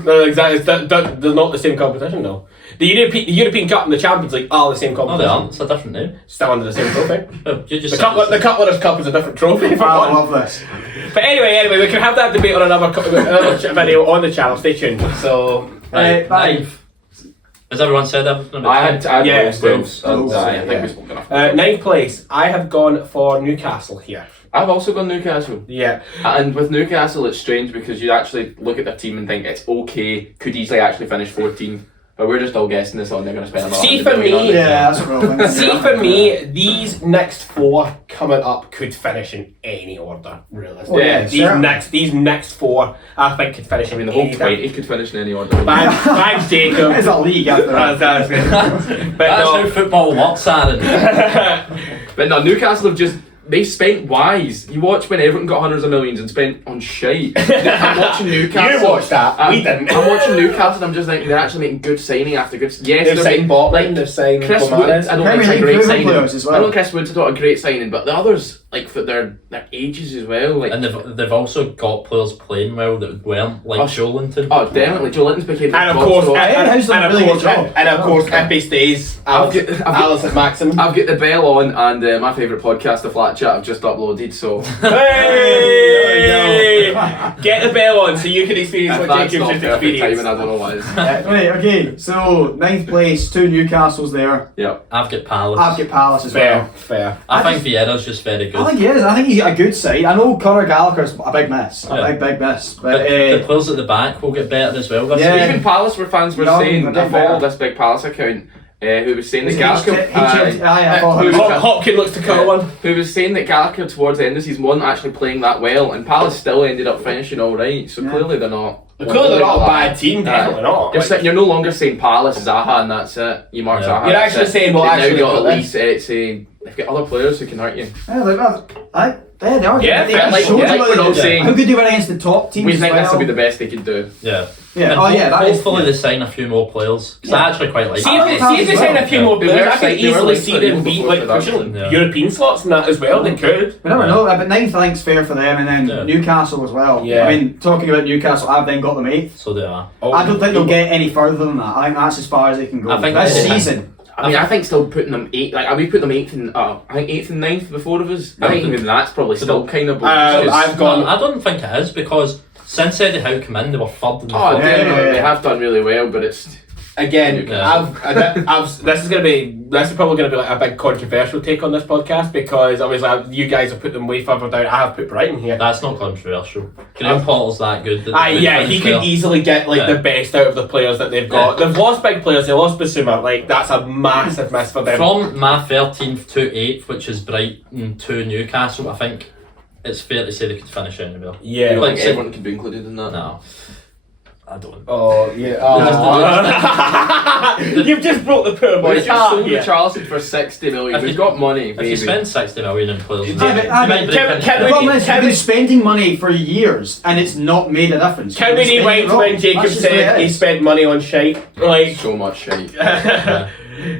No, exactly. They're not the same competition though. The European Cup and the Champions League are the same No, they competition. aren't. It's a different name. Still under the same trophy. Oh, you just The Cup Winners' Cup is a different trophy. For I one. love this. But anyway, we can have that debate on another video on the channel. Stay tuned. So, Right, bye. 9th. Has everyone said everything about I had Yeah, Wolves. Wolves, I think yeah. we spoke enough. 9th place. I have gone for Newcastle here. I've also gone Newcastle. Yeah. And with Newcastle, it's strange because you actually look at their team and think it's okay, could easily actually finish 14th. But we're just all guessing this on they're going to spend a lot. See, for me- Yeah, that's a problem. See, for me, these next 4 coming up could finish in any order, realistically. Yeah, these next 4, I think, could finish I mean, in the whole any 20 could finish in any order. Thanks, Jacob. It's a league after that. That's good. But That's no, how football works, Aaron. But no, Newcastle have just. They spent wise. You watch when Everton got hundreds of millions and spent on shite. I'm watching Newcastle. You watched that. We didn't. I'm watching Newcastle and I'm just like, they're actually making good signing after good. Yes, they've signed Botman, they've signed Chris Gomez. Woods, I don't Premier think it's a League great proven signing. players as well. I know Chris Woods is not a great signing, but the others, like for their ages as well. Like, And they've also got players playing well that weren't like Joelinton. oh, definitely. Joe Linton's became And of top course, scorer. How's done a really good job. and of course, Epi stays. I've Alice at Maxim. got the bell on, and my favourite podcast, The Flat Chat, I've just uploaded. So Hey! Get the bell on so you can experience if what that's Jacob's not just perfect timing, experienced. I don't know what is. Right, okay, so 9th place, 2 Newcastles there. Yep. I've got Palace. I've got Palace as Fair, well. fair. I think Vieira's just very good. I think he is. I think he's got a good side. I know Conor Gallagher's a big miss. Yeah. A big miss. but But, the players at the back will get better as well. This Yeah. season. Even Palace fans were No, saying, they're I doing better. followed this big Palace account who was saying that Is it Gallagher, I follow him. Hopkins looks to cut one. who was saying that Gallagher towards the end of the season wasn't actually playing that well, and Palace still ended up finishing all right. So Yeah. clearly they're not. Clearly they're not a bad team, definitely not. You're no longer saying Palace, Zaha, and that's it. You mark Yeah. Zaha. You're that's actually it. saying, well, They've actually, now got at got least saying they've got other players who can hurt you. Yeah, they are. Yeah, they fair, like- showed like you we're not that- saying- how good they were against the top teams We as think well. this will be the best they could do. Yeah. Yeah, And oh yeah, that is. hopefully they sign a few more players. Because I actually quite like See that. if they sign a few Yeah. more They players, were I could like- they were easily like see that them even beat before like production. pushing Yeah. European slots and that as well. They could. We never know, but 9th I think's fair for them, and then Yeah. Newcastle as well. Yeah. I mean, talking about Newcastle, I've then got them 8th. So they are. I don't think they'll get any further than that. I think that's as far as they can go. I think this they- season. I mean, I think still putting them 8th. Like, we put them 8th and I think 8th and 9th before of us. I think even that's probably still kind of. I've gone. No, I don't think it is because since Eddie Howe came in, they were third in the Oh, fourth. definitely, they have done really well, but it's. Again, Yeah. this is probably going to be like a big controversial take on this podcast because obviously you guys have put them way further down. I have put Brighton here. That's not controversial. Graham Potter's that good. That they Yeah, would he finish could easily get like Yeah. the best out of the players that they've got. Yeah. They've lost big players. They lost Basuma. Like that's a massive miss for them. From my 13th to 8th, which is Brighton to Newcastle, I think it's fair to say they could finish anywhere. Yeah. I Like, think say- everyone can be included in that. No, I don't. Oh yeah. You've just broke the poor We boy's just heart sold here. Charleston for 60 million. If We've you- got money, If baby. you spend 60 million in players, Yeah, you but- might I mean, break can- into can The we- it. problem is, can you've we- been spending money for years, and it's not made a difference. Can we You've been rewind spending when it Jacob wrong. That's just the way said it he is. spent money on shite? Like. so much shit. Yeah.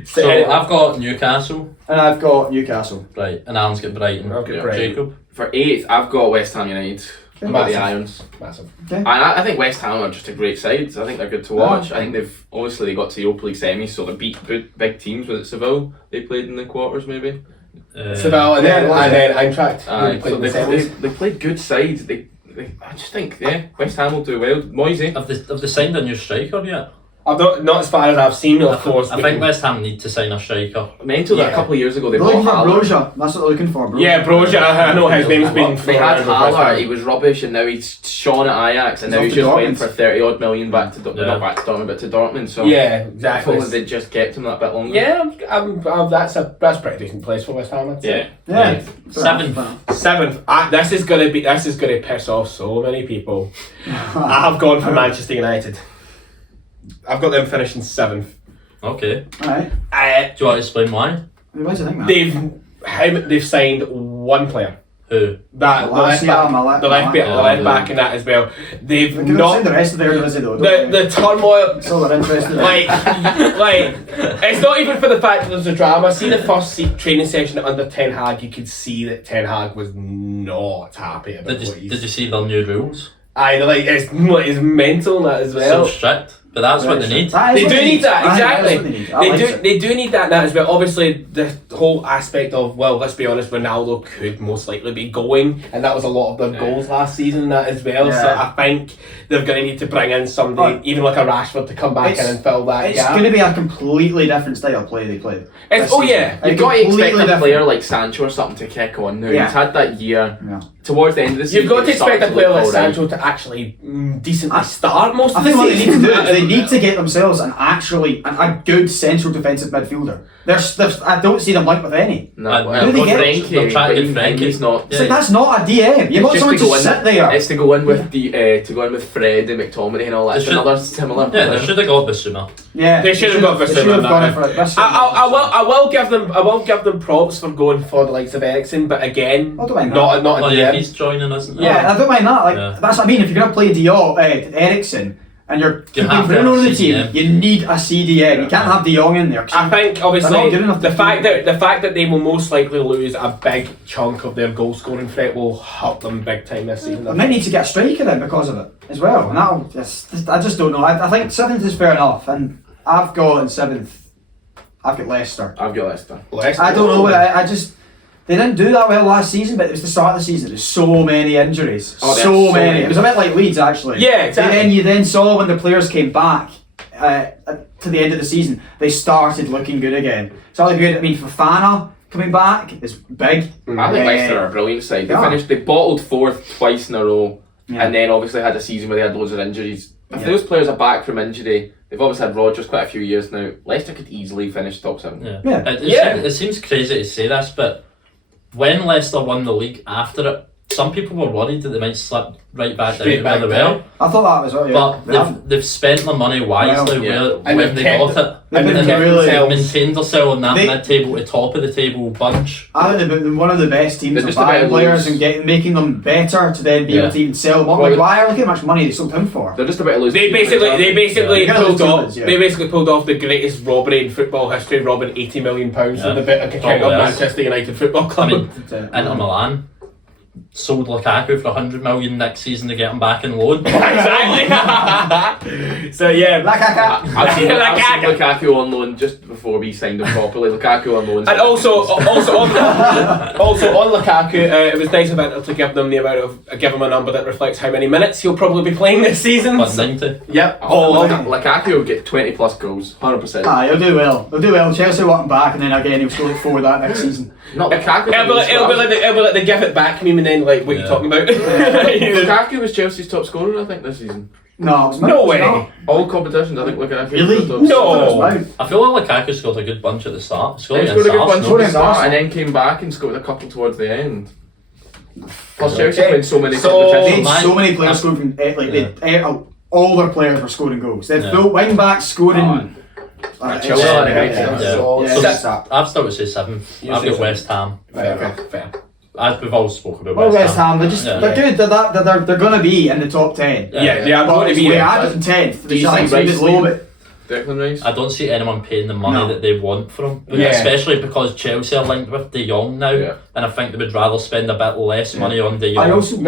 So I've got Newcastle, And I've got Newcastle. right, and Aaron's got Brighton. I've got Yeah. Brighton. Jacob. For 8th, I've got West Ham United. I've got the Massive. Irons. Massive. And I think West Ham are just a great side. I think they're good to watch. I think they got to Europa League semis, so they beat big teams. Was it Seville? They played in the quarters, maybe. Seville and then Yeah, Eintracht. Aye, Played so in the they semis. played good sides. I just think West Ham will do well. Moisey. Have they signed a new striker yet? I've not as far as I've seen, of course. I think West Ham need to sign a striker. Mental that Yeah. a couple of years ago they They're bought looking for Haller. Broja. That's what they're looking for. Broja. Yeah, Broja. I know his name's been. They had Haller, he was rubbish, and now he's shone at Ajax, and He's now off he's to just waiting Dortmund. for 30 odd million back to Yeah. not back to Dortmund, but to Dortmund. So Yeah, if exactly. only they just kept him that bit longer. Yeah, that's a pretty decent place for West Ham. I'd say. Yeah. Yeah. Seventh. Seventh. This is gonna piss off so many people. I have gone for Manchester United. I've got them finishing 7th. Okay. Alright. Do you want to explain why? Why do you think that? They've signed one player. Who? That the left back in that as well. They've Not not the rest of the Eredivisie though. the turmoil. That's all they're interested in. like it's not even for the fact that there's a drama. See the first training session under Ten Hag, you could see that Ten Hag was not happy about Did you see their new rules? Aye, it's mental in that as well. So strict, but that's what they need. They do need that, exactly. They They do need that now as well. Obviously, the whole aspect of, well, let's be honest, Ronaldo could most likely be going, and that was a lot of their goals last season that as well. Yeah. So I think they're going to need to bring in somebody, even like a Rashford, to come back in and fill that It's gap. going to be a completely different style of play they play. You've got to expect a player like Sancho or something to kick on now. Yeah. He's had that year. Yeah. Towards the end of the season, You've got to expect a player like look Sancho to actually decently start most I of the think what they need to season. do is they need to get themselves a good central defensive midfielder. There's I don't see them linked with any. No, Who they get? Frankie, They're trying to but get Frankie. he's not. It's like that's not a DM. You've got someone to sit there. It's to go in with Fred and McTominay and all that. It's another similar. Yeah, they should have got Basuma. Yeah, They should have got They Basuma should have on gone that. in for it. This I will give them props for going for the likes of Eriksen, but again, I don't mind not a Oh yeah, DM. he's joining, isn't he? Yeah, I don't mind that. Like Yeah. that's what I mean. If you're gonna play Ericsson and you're keeping have to Bruno have on the team, CDM. you need a CDM. You can't have De Jong in there. I think They're not obviously good enough to the fact that they will most likely lose a big chunk of their goal scoring threat will hurt them big time this season. They might need to get a striker in because of it as well, and that'll I just don't know. I think 7th is fair enough, and I've got in 7th. I've got Leicester. I've got Leicester. I don't know. I just they didn't do that well last season, but it was the start of the season. There's so many injuries, so many. It was a bit like Leeds actually. Yeah, exactly. And then you then saw when the players came back to the end of the season, they started looking good again. So really good. I mean, Fofana coming back is big. I think Leicester are a brilliant side. They bottled 4th twice in a row, and then obviously had a season where they had loads of injuries. If those players are back from injury, they've obviously had Rodgers quite a few years now. Leicester could easily finish top 7. Yeah. It seems crazy to say this, but when Leicester won the league after it, some people were worried that they might slip right back down to where they were. I thought that was But they've spent their money wisely when they got it. And And they've they've maintained themselves in that mid-table to top of the table bunch. I think they've been one of the best teams They're of just buying about players lose. and making them better to then be able to even sell them on. Well, Maguire, look how much money they sold him for. They're just about to lose. They basically Yeah. pulled Yeah. off. Yeah. They basically pulled off the greatest robbery in football history, robbing £80 million from the bit account of Probably is. Manchester United Football Club. I mean, Inter Milan sold Lukaku for 100 million next season to get him back in loan. Exactly. So yeah, I've seen Lukaku on loan just before we signed him properly. Lukaku on loan. and also on Lukaku, it was nice of Inter to give him a number that reflects how many minutes he'll probably be playing this season. But 90. Yep. Lukaku will get 20 plus goals, 100%. He'll do well. He'll do well. Chelsea want him back, and then again he'll score 4 that next season. Not Lukaku. It'll be like the give it back meme, and then like what are you talking about? Lukaku was Chelsea's top scorer, I think, this season. No, it's No way. All competitions, I think Lukaku. Really? was top No. I feel like Lukaku scored a good bunch at the start. He scored He scored a against good bunch Arsenal. at the start and then came back and scored a couple towards the end. Plus Chelsea played so many They competitions. had so many players scoring from all their players were scoring goals. They had full wing backs scoring. Chelsea had a great team. I've still to say 7th. I've got West Ham. Fair. As we've all spoken about Well, West Ham, they're good. They're going to be in the top 10. Yeah, they are going to be. We had them 10th. Do you I think see it's low, but Declan Rice? I don't see anyone paying the money that they want for him. Yeah. Especially because Chelsea are linked with De Jong now, and I think they would rather spend a bit less money on De Jong. I also don't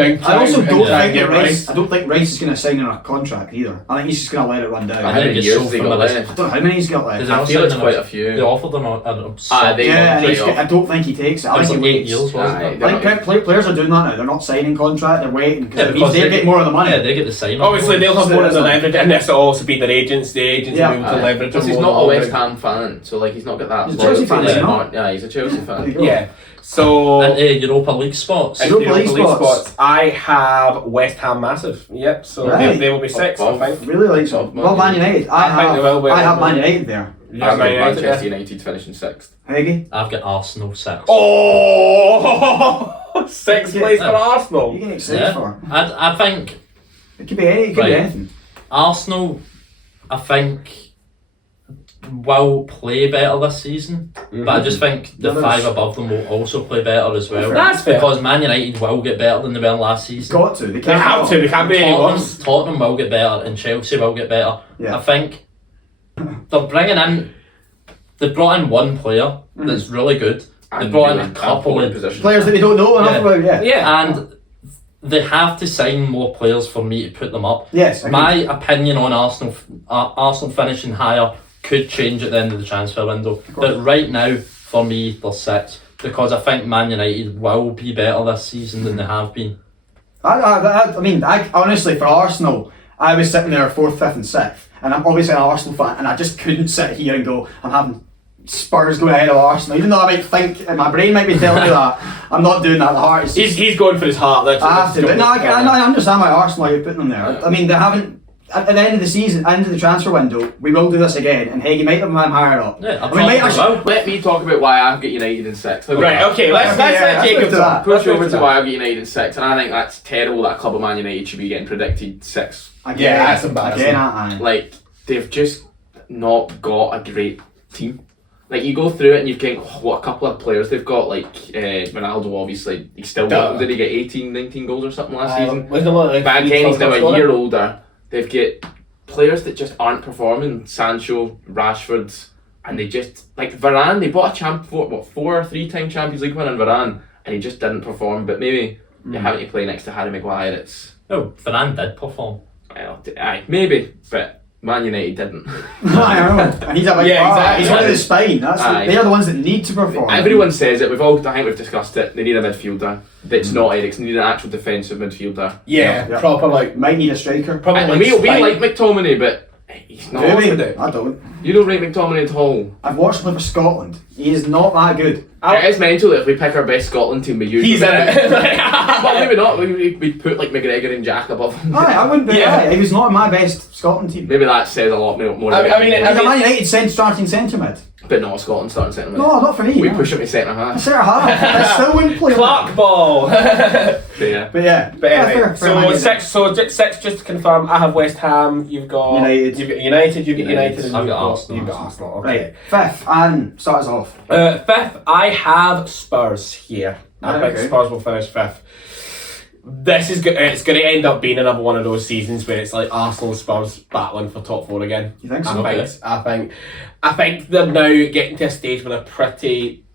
Yeah. think Yeah, Rice. I don't think Rice is going to sign in a contract either. I think he's just going to let it run down. I How think many it's years so they from got a list. I left? don't know how many he's got left. Does I feel it's quite a few. They offered him an absurd they Yeah, and Right I don't think he takes it. I It was think like he 8 waits. years, wasn't Aye, it? I think players are doing that now. They're not signing contract. They're waiting because Yeah, it means because they get more of the money. Yeah, they get the sign. Obviously, they'll have more of the Yeah. leverage, and this will also be their agents. The agents will be able to leverage. Because them he's more not a than West Ham fan, so like he's not got that. He's a Chelsea fan, loyalty is he to not? Yeah, he's a Chelsea There you fan. go. Yeah. So And Europa League spots. and Europa Europa League League spots. I have West Ham massive. Yep. So Right. they will be 6. I think. Really like so. Well, Man United. I think they will be. I have Man United there. Yeah, I've got Man United, Manchester United finishing 6th. Heggie, I've got Arsenal 6. Oh, 6th place for you Arsenal. can excited Yeah. for. I think It could be any. It could be Right. anything. Arsenal, I think will play better this season, but I just think the Others- 5 above them will also play better as well. That's fair. Because Man United will get better than they were last season. Got to. They They can't. have to. They can't be any worse. Tottenham will get better and Chelsea will get better. Yeah. I think they're bringing in. They've brought in one player that's really good. They brought in a couple of Players that we don't know enough about. Yeah. Yeah. and they have to sign more players for me to put them up. Yes. My opinion on Arsenal finishing higher could change at the end of the transfer window, but right now for me they're 6 because I think Man United will be better this season than they have been. I mean, honestly, for Arsenal, I was sitting there 4th, 5th, and 6th, and I'm obviously an Arsenal fan, and I just couldn't sit here and go, I'm having Spurs going ahead of Arsenal, even though I might think, and my brain might be telling me that. I'm not doing that. The heart is. He's going for his heart. That's, I have to. But no, I understand why Arsenal are putting them there. I mean, they haven't. At the end of the season, end of the transfer window, we will do this again, and Heggie might have them higher up. Yeah, we might actually. Let me talk about why I've got United in 6th. Right, okay, let's let Jacob talk. Push over to why I've got United in 6th, and I think that's terrible that a club of Man United should be getting predicted 6th. Again, that's embarrassing. Again, Like, they've just not got a great team. Like, you go through it and you think, oh, what a couple of players they've got. Like, Ronaldo, obviously, he still got, did he get 18, 19 goals or something last season? But again, he's now a year older. They've got players that just aren't performing. Sancho, Rashford, and they just, like Varane, they bought a 4 or 3-time Champions League winner in Varane, and he just didn't perform. But maybe you're having to play next to Harry Maguire. It's, Oh, Varane did perform. well, aye, maybe, but Man United didn't. I don't know. And he's a big exactly. He's one of the spine. They're the ones that need to perform. Everyone says it. I think we've discussed it. They need a midfielder. That's not Eriksen. They need an actual defensive midfielder. Yeah, proper like. Might need a striker. Probably And like we Spike. like McTominay, but he's not. Do we? do. I don't. You don't rate McTominay at all. I've watched him play for Scotland. He is not that good. It is mental that if we pick our best Scotland team, we use He's in it. Well, maybe not. We'd put like McGregor and Jack above him. Aye, I wouldn't be. Yeah. Aye, he was not in my best Scotland team. Maybe that says a lot more. I mean, He's a Man United starting centre mid. but not Scotland starting centre mid. No, not for me. We no. push him to centre half. Centre half. I still wouldn't play. Clark ball. But yeah. But yeah. But anyway, fair Man so United. 6. So 6, just to confirm, I have West Ham. You've got United. You've got United. You've got United. And I've you've got Arsenal. You've got Arsenal. Okay. Right. 5th, and start us off. 5th, I have Spurs here. I think Okay. Spurs will finish 5th. This is good. It's going to end up being another one of those seasons where it's like Arsenal and Spurs battling for top 4 again. You think so? I think they're now getting to a stage where they're pretty,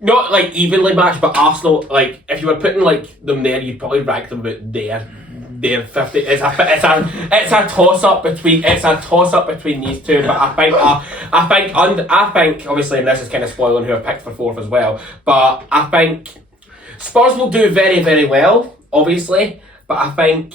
not like evenly matched, but Arsenal, like if you were putting like them there, you'd probably rank them about their 50. It's a toss up between these two. But I think obviously, and this is kind of spoiling who I picked for 4th as well. But I think Spurs will do very, very well. Obviously, but I think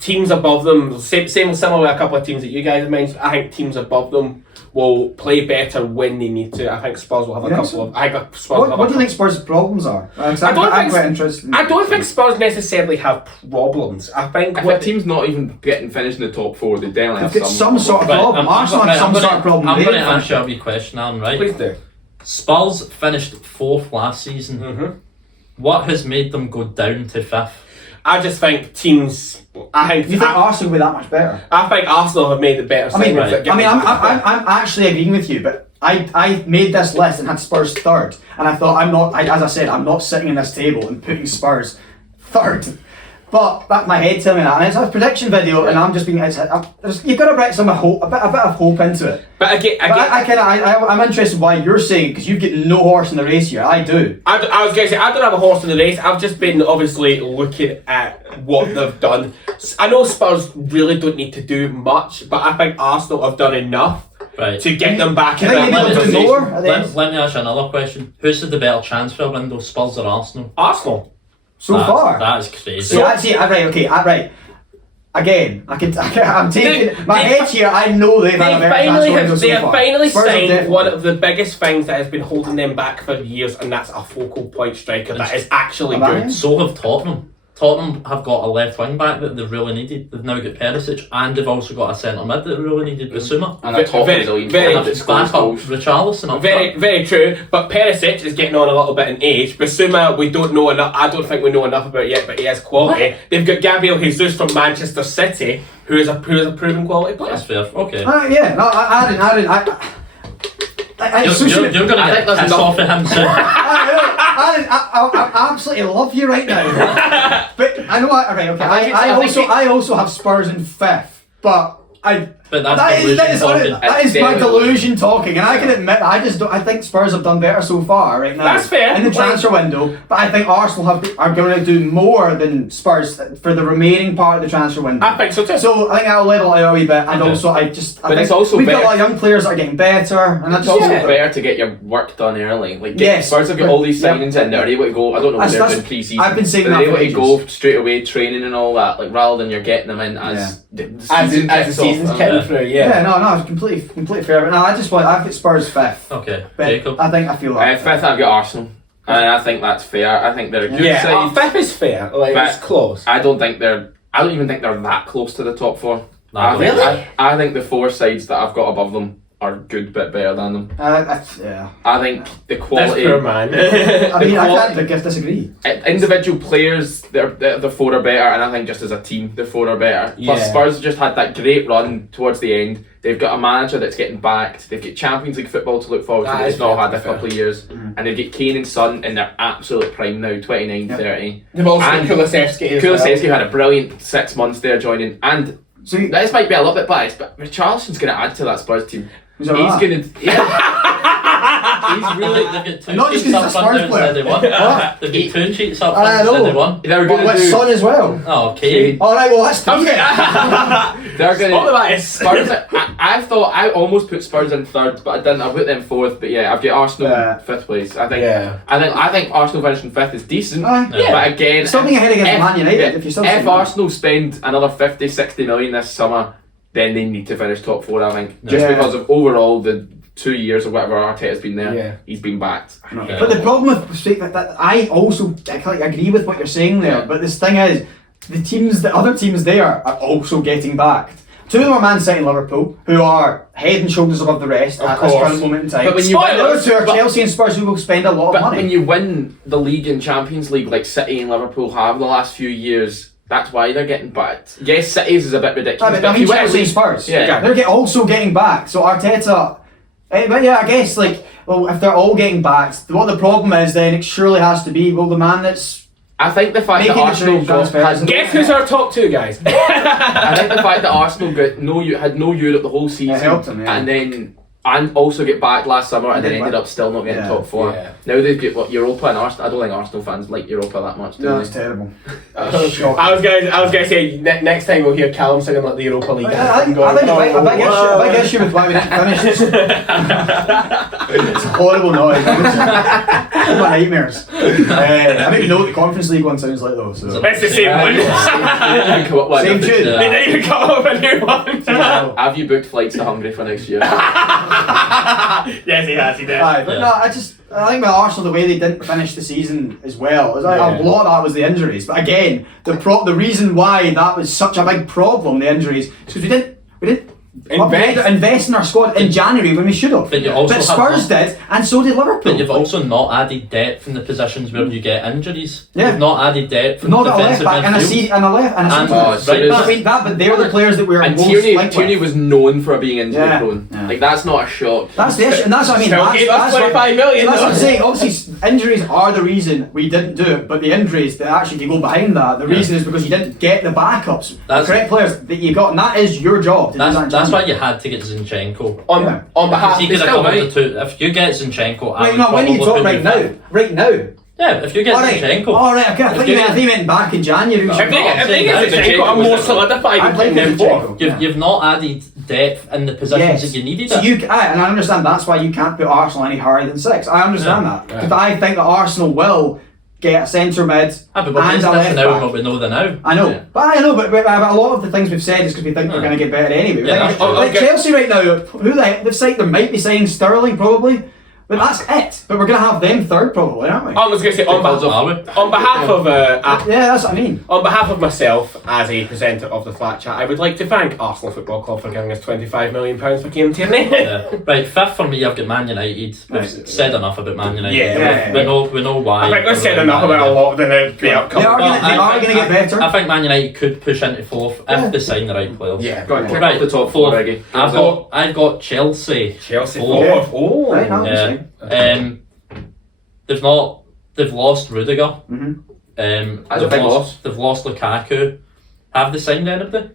teams above them, similar with a couple of teams that you guys have mentioned, I think teams above them will play better when they need to. I think Spurs will have a couple of. I think Spurs. What do you think Spurs' problems are? I'm quite interested. I don't think Spurs necessarily have problems. I think If a team's not even getting finished in the top 4, they definitely have They've got some sort of problem. Arsenal have some sort of problem. I'm going to answer a wee question, Alan, right? Please do. Spurs finished 4th last season. Mm-hmm. What has made them go down to 5th? I just think teams. You think Arsenal will be that much better? I think Arsenal have made it better. I'm actually agreeing with you, but I made this list and had Spurs 3rd, and I thought as I said, I'm not sitting in this table and putting Spurs 3rd. But that's my head telling me that, and it's a prediction video, and I'm just being. You've got to bring some hope, a bit of hope into it. But again, I'm interested why you're saying, because you get no horse in the race here. I do. I was going to say I don't have a horse in the race. I've just been obviously looking at what they've done. I know Spurs really don't need to do much, but I think Arsenal have done enough to get them back in that conversation. Let me ask you another question. Who's had the better transfer window, Spurs or Arsenal? Arsenal. So far. That is crazy. So right. Again, I'm taking my head here. I know they have finally signed one of the biggest things that has been holding them back for years, and that's a focal point striker that is actually good. So have Tottenham. Tottenham have got a left wing back that they've really needed. They've now got Perisic, and they've also got a centre mid that they really needed, Basuma. And a top Richarlison. Very true. But Perisic is getting on a little bit in age. Basuma, we don't know enough. I don't think we know enough about yet, but he has quality. What? They've got Gabriel Jesus from Manchester City, who is a proven quality player. That's fair. Okay. I You're going to get pissed off at him soon. I absolutely love you right now. But I know what. Right, okay. I also have Spurs in 5th, but that is my delusion talking, and I can admit I just don't. I think Spurs have done better so far right now. That's fair. In the transfer window, but I think Arsenal are going to do more than Spurs for the remaining part of the transfer window. I think so too. So I think I'll level it out a wee bit, and also I think it's also we've better. got a lot of young players that are getting better, and It's also better to get your work done early. Like Spurs have got all these signings in, they're able to go. I don't know what they're doing pre-season. I've been saying they're that able for to go straight away, training and all that. Like rather than you're getting them in as the season's kicking through. Yeah, no, it's completely fair. But no, I've got Spurs 5th. Okay, but Jacob. I feel like 5th. I've got Arsenal, and I think that's fair. I think they're a good side. 5th is fair. Like it's close. I don't even think they're that close to the top 4. Really? I think the 4 sides that I've got above them are a good bit better than them. I think the quality. This poor man. I mean, I can't disagree. Individual players, the 4 are better, and I think just as a team, the 4 are better. Plus, Spurs just had that great run towards the end. They've got a manager that's getting backed. They've got Champions League football to look forward to. They've not had a couple of years, and they've got Kane and Son in their absolute prime now, 29, 30. They've also got Kulusevski. Kulusevski had a brilliant 6 months there joining, and this might be a little bit biased, but Richarlison's going to add to that Spurs team. He's going to. He's really. They've got 2 not just sheets because up he's a Spurs under player. instead of 1. They've got 2 sheets up under instead of 1. They're going to do Son as well. Oh, okay. All right, well that's 3. They're going to Spurs. I almost put Spurs in 3rd, but I didn't. I put them 4th. But yeah, I've got Arsenal 5th place. I think Arsenal finishing 5th is decent. But again, something ahead against Man United. If Arsenal spend another 50-60 million this summer, then they need to finish top 4. I think just because of overall the 2 years or whatever Arteta's been there, he's been backed. But the problem with that I also agree with what you're saying there. But this thing is, the other teams there are also getting backed. 2 of them are Man City and Liverpool, who are head and shoulders above the rest at this current moment in time. But when the other 2 are Chelsea and Spurs, who will spend a lot of money. But when you win the league and Champions League like City and Liverpool have the last few years, that's why they're getting backed. Yes, City's is a bit ridiculous. I mean Chelsea and Spurs. They're also getting back. So Arteta. But yeah, I guess if they're all getting backed, what the problem is then it surely has to be the man that's. I think the fact that Arsenal guess who's our top 2 guys. I think the fact that Arsenal had no Europe the whole season, helped them, and also get back last summer and then ended up still not getting top 4. Now they've got Europa and Arsenal. I don't think Arsenal fans like Europa that much. No, it's terrible. I was going to say next time we'll hear Callum singing like the Europa League. I think a big issue with why we didn't finish this. It's a horrible noise. My nightmares. I don't even know what the Conference League one sounds like though. So. It's the same one. Same tune. They didn't even come up with a new one. Have you booked flights to Hungary for next year? Yes, he has. He did. But no, I think with Arsenal, the way they didn't finish the season as well, a lot of that was the injuries. But again, the reason why that was such a big problem, the injuries, is because we didn't invest in our squad in January when we should have. But Spurs did, and so did Liverpool. But you've also not added depth in the positions where you get injuries. You've not added depth in not the defensive a left back and a centre back. But they're the players that we are most linked Tierney with. was known for being injury prone. Like that's not a shock. That's the issue, and that's what I mean. That's 25 million. That's what I'm saying. Obviously, injuries are the reason we didn't do it. But the injuries that actually go behind that, the reason is because you didn't get the backups, the correct players that you got, and that is your job. That's why you had to get Zinchenko. On behalf of the two. If you get Zinchenko, when you talk right now. Yeah, if you get Zinchenko. Alright, okay. I think they went back in January. If they get Zinchenko, I'm more solidified. You've not added depth in the positions that you needed. So and I understand that's why you can't put Arsenal any higher than 6. I understand that. Because I think that Arsenal will get a centre mid but and a left back. What we know now. I know, but a lot of the things we've said is because we think we're going to get better anyway. Chelsea right now, they might be signing Sterling probably, But that's it. But we're going to have them third probably, aren't we? I was going to say, on behalf of Yeah, that's what I mean. on behalf of myself as a presenter of the Flat Chat, I would like to thank Arsenal Football Club for giving us £25 million for Kieran Tierney. Right, fifth for me, I've got Man United. We've said enough about Man United. Yeah. We know why. I think we've said enough about a lot of the outcome. They are going to get better. I think Man United could push into fourth if they sign the right players. Yeah, Go on, kick Right, off the top four, Reggie. I've got Chelsea. Chelsea Four. fourth. Oh, Right now, They've lost Rudiger. That's a big loss. They've lost Lukaku. Have they signed anybody?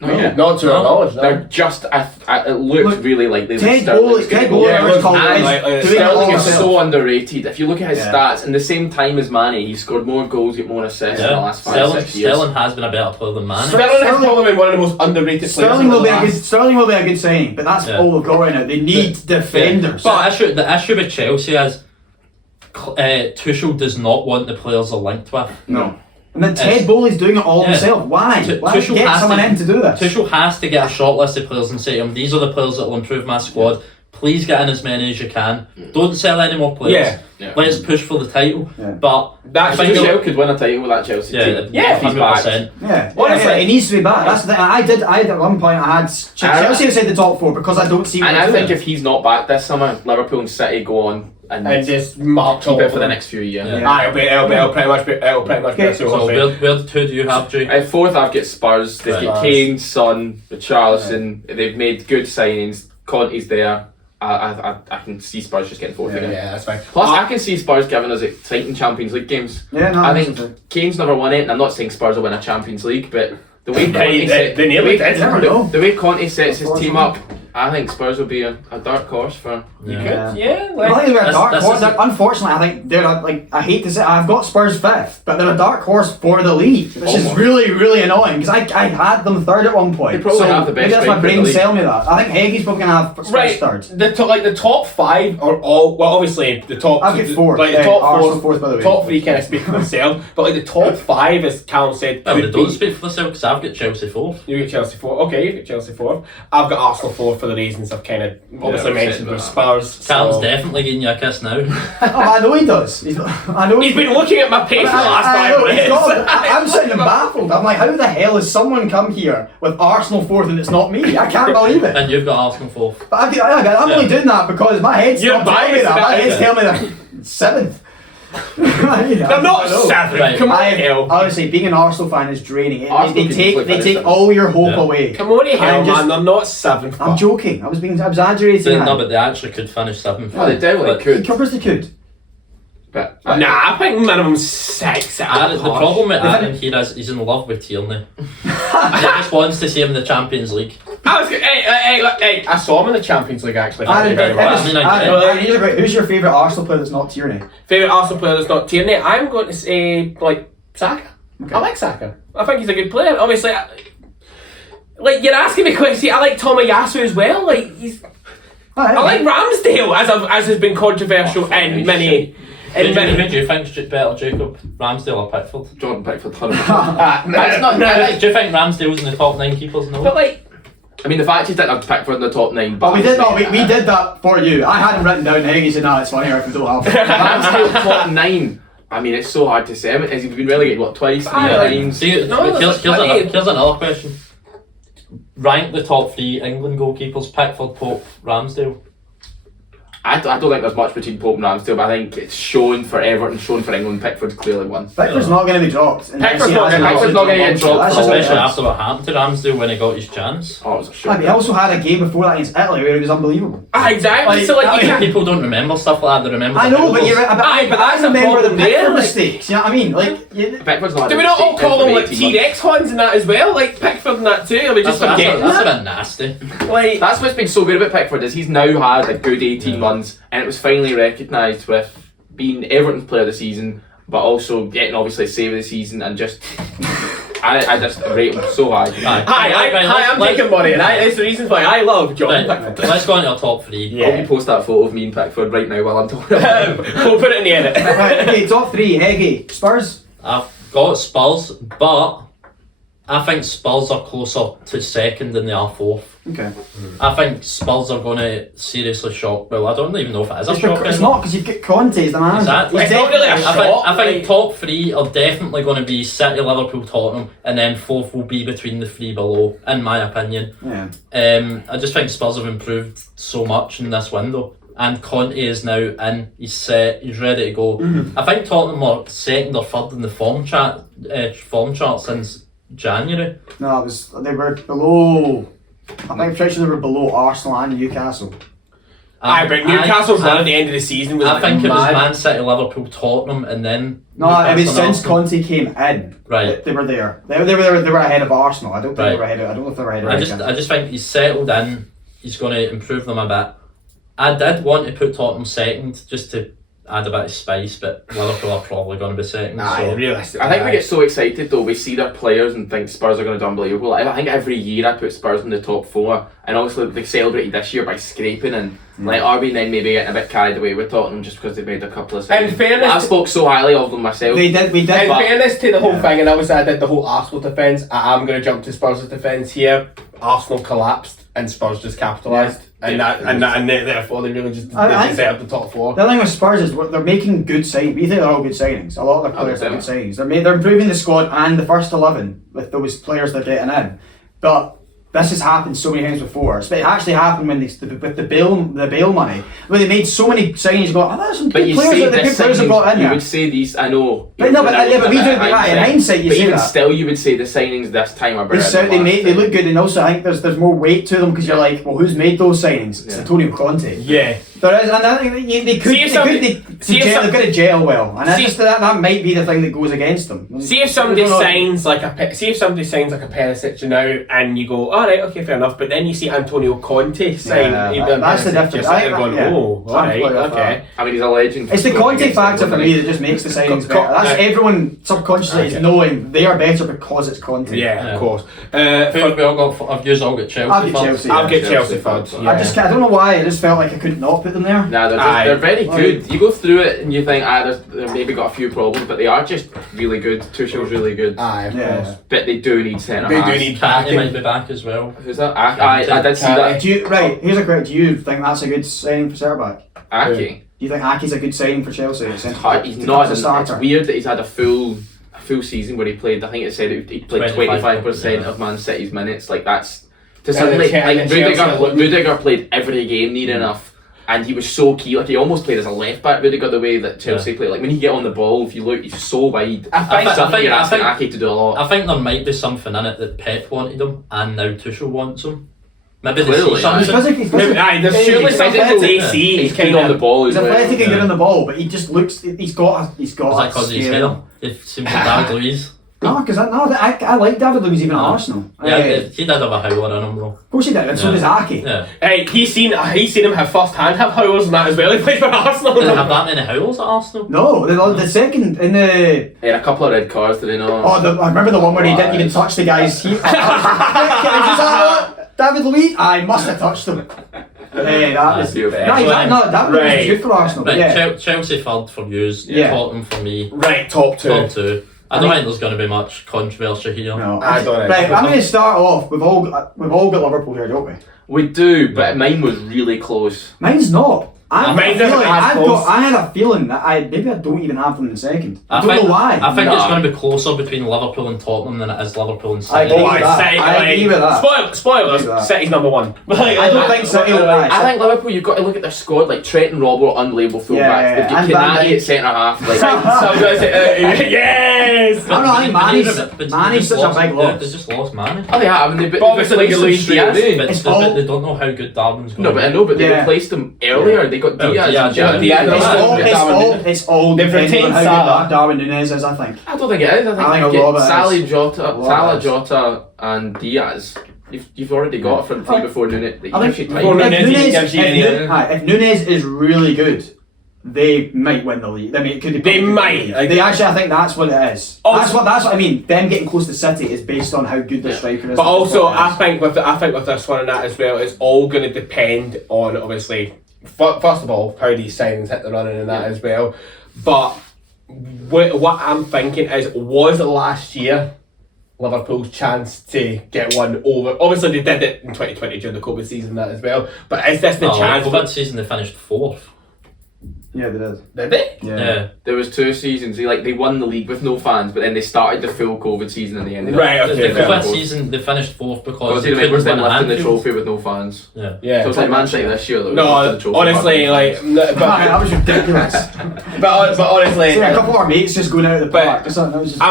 not to our knowledge. No. They're just. It looks really like they've Ted Bowley Sterling is so underrated. If you look at his stats, in the same time as Mane, he's scored more goals, got more assists in the last 5-6 years. Sterling has been a better player than Mane. Sterling has probably been one of the most underrated players. Sterling will be a good signing, but that's all they've got right now. They need defenders. But the issue with Chelsea is Tuchel does not want the players they're linked with. No. And then Ted Bowley's doing it all himself. Why? Why Tuchel get someone in to do this? Tuchel has to get a short list of players and say to them, these are the players that will improve my squad. Please get in as many as you can. Don't sell any more players. Let's push for the title. But Tuchel could win a title with that Chelsea team. Yeah, 100%. Yeah, honestly, he needs to be back. That's the thing. I had at one point. I had Chelsea have said the top four because I don't see. And I think if he's not back this summer, Liverpool and City go on and just march keep it for the next few years. It'll pretty much be. So where the two do you have, Jake? Fourth, I've got Spurs. They've got Kane, Son, Richarlison. They've made good signings. Conte's there. I can see Spurs just getting fourth again. Yeah, that's fine. Plus, I can see Spurs giving us exciting Champions League games. Yeah, no, I think Kane's never won it, and I'm not saying Spurs will win a Champions League, but the way the way Conte sets his team up, I think Spurs will be a dark horse for. I think they're a dark horse. Unfortunately, I think they're I hate to say I've got Spurs fifth, but they're a dark horse for the league, which is really, really annoying because I had them third at one point. They probably have the best. Maybe that's my brain telling me that. I think Heggie's probably gonna have Spurs third. The top five are all obviously the top. I've got four. The top Arsenal fourth, by the way. Top three kind of speak for themselves, but the top five, as Callum said, Well, they don't speak for themselves because I've got Chelsea fourth. You get Chelsea fourth. Okay, you get Chelsea fourth. I've got Arsenal fourth for the reasons I've kind of obviously mentioned with Spurs. Callum's definitely getting you a kiss now. I know he does. He's been looking at my page for the last 5 minutes. I'm sitting baffled. I'm like, how the hell has someone come here with Arsenal fourth and it's not me? I can't believe it. And you've got Arsenal fourth. But I'm only doing that because my head's You're not telling me that. My head's telling me that seventh. They're not seven. Right. Come on, honestly, being an Arsenal fan is draining. They Arsenal take all your hope away. Come on, hell, man. They're not seventh. I'm joking. I was being exaggerating. No, but they actually could finish seventh. Oh, they definitely could. Covers they could. But I think minimum 6. The problem with Aaron here is he's in love with Tierney. He just wants to see him in the Champions League. Hey, I saw him in the Champions League actually. Who's your favourite Arsenal player that's not Tierney? Favourite Arsenal player that's not Tierney? I'm going to say Saka. Okay. I like Saka. I think he's a good player. Obviously, you're asking me questions. I like Tomiyasu as well. I like Ramsdale as has been controversial in many. Who do you think's better, Jacob? Ramsdale or Pickford? Jordan Pickford, 100%. Do you think Ramsdale's in the top 9 keepers in the world? But I mean, the fact he didn't have Pickford in the top 9. But we did that for you. I had him written down. He said, "No, it's funnier if we don't have." Ramsdale top 9. I mean, it's so hard to say. Has he been relegated twice, 3 times? Here's another question. Rank the top 3 England goalkeepers: Pickford, Pope, Ramsdale. I don't think there's much between Pope and Ramsdale, but I think it's shown for Everton, shown for England. Pickford's clearly won. Pickford's not going to be dropped. Pickford's not going to get dropped. Especially after what happened to Ramsdale when he got his chance. Oh, it was a shot. He also had a game before that against Italy where he was unbelievable. Exactly. People don't remember stuff like that. They remember. I know, but you're right. But that's I remember the the Pickford mistakes. You know what I mean? Pickford's not. Do we not all call them T-Rex ones and that as well? Like Pickford and that too? Are we just forgetting that's a bit nasty. That's what's been so good about Pickford is he's now had a good 18 months, and it was finally recognised with being Everton's player of the season, but also getting obviously save of the season, and just I just rate him so high. I'm taking money, and that's the reason why I love John Pickford. Let's go on to our top 3. Yeah. I'll post that photo of me and Pickford right now while I'm talking about him. We'll put it in the edit. Okay, top 3. Heggie, Spurs. I've got Spurs, but I think Spurs are closer to second than they are fourth. Okay. I think Spurs are going to seriously shock. Well, I don't even know if it is a shock. It's not, because you've got Conte as the manager. Exactly. It's not really a shock. I think top three are definitely going to be City, Liverpool, Tottenham, and then fourth will be between the three below, in my opinion. Yeah. I just think Spurs have improved so much in this window. And Conte is now in, he's set, he's ready to go. I think Tottenham are second or third in the form chart since January. No, they were below. I think pretty sure they were below Arsenal and Newcastle. But Newcastle's run at the end of the season was I like think it was mad. Man City, Liverpool, Tottenham, and then No, it was Newcastle since and Arsenal. Conte came in. Right. They were there. They were ahead of Arsenal. I don't think Right. they were ahead of. I don't know if they were ahead of. I just think he's settled in. He's going to improve them a bit. I did want to put Tottenham second just to add a bit of spice, but Liverpool are probably going to be second. So. Realistic. I think we get so excited though, we see their players and think Spurs are going to do unbelievable. I think every year I put Spurs in the top four, and obviously they celebrated this year by scraping, and like RB then maybe getting a bit carried away with Tottenham just because they made a couple of In fairness, I spoke so highly of them myself. We did. in fairness to the whole Yeah. thing, and obviously I did the whole Arsenal defence, I am going to jump to Spurs' defence here. Arsenal collapsed and Spurs just capitalised, and therefore they really just I deserved the top four. The thing with Spurs is they're making good signings. We think they're all good signings. A lot of the players are good signings. They're improving the squad and the first 11 with those players they're getting in. But this has happened so many times before. It actually happened when with the Bale money, where they made so many signings. You go, there's some but good you players say that the good this players have brought in you there. would say these, I know. But no, but we do it in hindsight. You but say even that. still, you would say the signings this time are better. They look good, and also I think there's more weight to them because you're like, well, who's made those signings? It's Antonio Conte. Yeah. There is, and I think they've got to gel well, and that might be the thing that goes against them. See if somebody signs like a Perisic now, and you go, all right, okay, fair enough. But then you see Antonio Conte sign. That's the difference. You're sitting there going, oh, all right, okay. I mean, he's a legend. It's the Conte factor for me that just makes the signings better. That's everyone subconsciously is knowing they are better because it's Conte. Yeah, of course. I've used all got Chelsea. I've got Chelsea. I'll get Chelsea third. I don't know why. I just felt like I could not put them there. Nah, they're very good. You go through it and you think, they've maybe got a few problems, but they are just really good. Tuchel's really good. Aye, of course. But they do need centre They halves. do need He backing. might be back as well. Who's that? I did see that. Here's a question. Do you think that's a good signing for centre back? Aki. Do you think Aki's a good signing for Chelsea? He's not. It's weird that he's had a full season where he played. I think it said he played 25% of Man City's minutes. Like that's to suddenly like Rudiger played every game near enough, and he was so key. Like he almost played as a left back. Rudiger the way that Chelsea play. Like when he get on the ball, if you look, he's so wide. I think you're asking Aki to do a lot. I think there might be something in it that Pep wanted him, and now Tuchel wants him. Maybe they Clearly, see something. There's surely something they see. He's good on the ball. He's athletic and good on the ball, but he just looks. He's got. Is that because he's here? It seems like David Luiz. No, because I like David Luiz even at Arsenal. Yeah, he did have a howler in him though. Of course he did, and so does Aki. Yeah. Hey, he's seen him have first hand have howlers and that as well. He played for Arsenal. Did they have that many howlers at Arsenal? No, the second in the. He had a couple of red cards, did he not? I remember the one where he didn't even touch the guys. David Luiz, I must have touched him. That was beautiful. That was good for Arsenal. Right, Yeah. Chelsea third for views, Tottenham for me. Right, top two. Top two. I don't think there's going to be much controversy here. No, I don't. Right, I'm going to start off. We've all got Liverpool here, don't we? We do, but mine was really close. Mine's not. Mine doesn't have close. I had a feeling that I don't even have them in second. I don't think, know why. I think it's going to be closer between Liverpool and Tottenham than it is Liverpool and I City. agree with that. I agree with that. Spoilers. City's number one. I don't think City will rise. I think Liverpool, you've got to look at their squad. Like Trent and Robbo are unbelievable fullbacks. Yeah. They've got And Van Kanati Dijk. at centre half. Like, So I'm going to say, yes! I think Mane's such a big loss. They just lost Mane. oh, they have, and they've obviously replaced they him lose straight Diaz, away. But they don't know how good Darwin's going No, but I know, but they Yeah. replaced him earlier. They got Diaz. and Diaz. It's all They've depending on retained how Salah. good Darwin Núñez is, I think. I don't think it is. I think I think you a lot get of it Salah, is. Jota, A lot Salah, of it is. Jota, and Diaz. You've already got a front three before Núñez. I Gives think you before time. Núñez gives you any if Núñez is really good, they might win the league. I mean, it could be. They might. They actually, I think that's what it is. That's what I mean. Them getting close to City is based on how good the striker is. But also, I think with this one and that as well, it's all going to depend on obviously. First of all, how these signings hit the running and that as well. But what I'm thinking is, was last year Liverpool's chance to get one over? Obviously, they did it in 2020 during the COVID season that as well. But is this the chance? COVID season they finished 4th. Yeah, they did. Did they? Yeah. There was 2 seasons. They won the league with no fans, but then they started the full COVID season and they ended Right, up. okay. The COVID season they finished 4th because They they couldn't then win lifting the Anfield. trophy with no fans. Yeah. So it's like Man City this year though. No, the trophy honestly, with no like, fans. That was ridiculous. but honestly, See, a couple of our mates just going out of the But park or something. That was just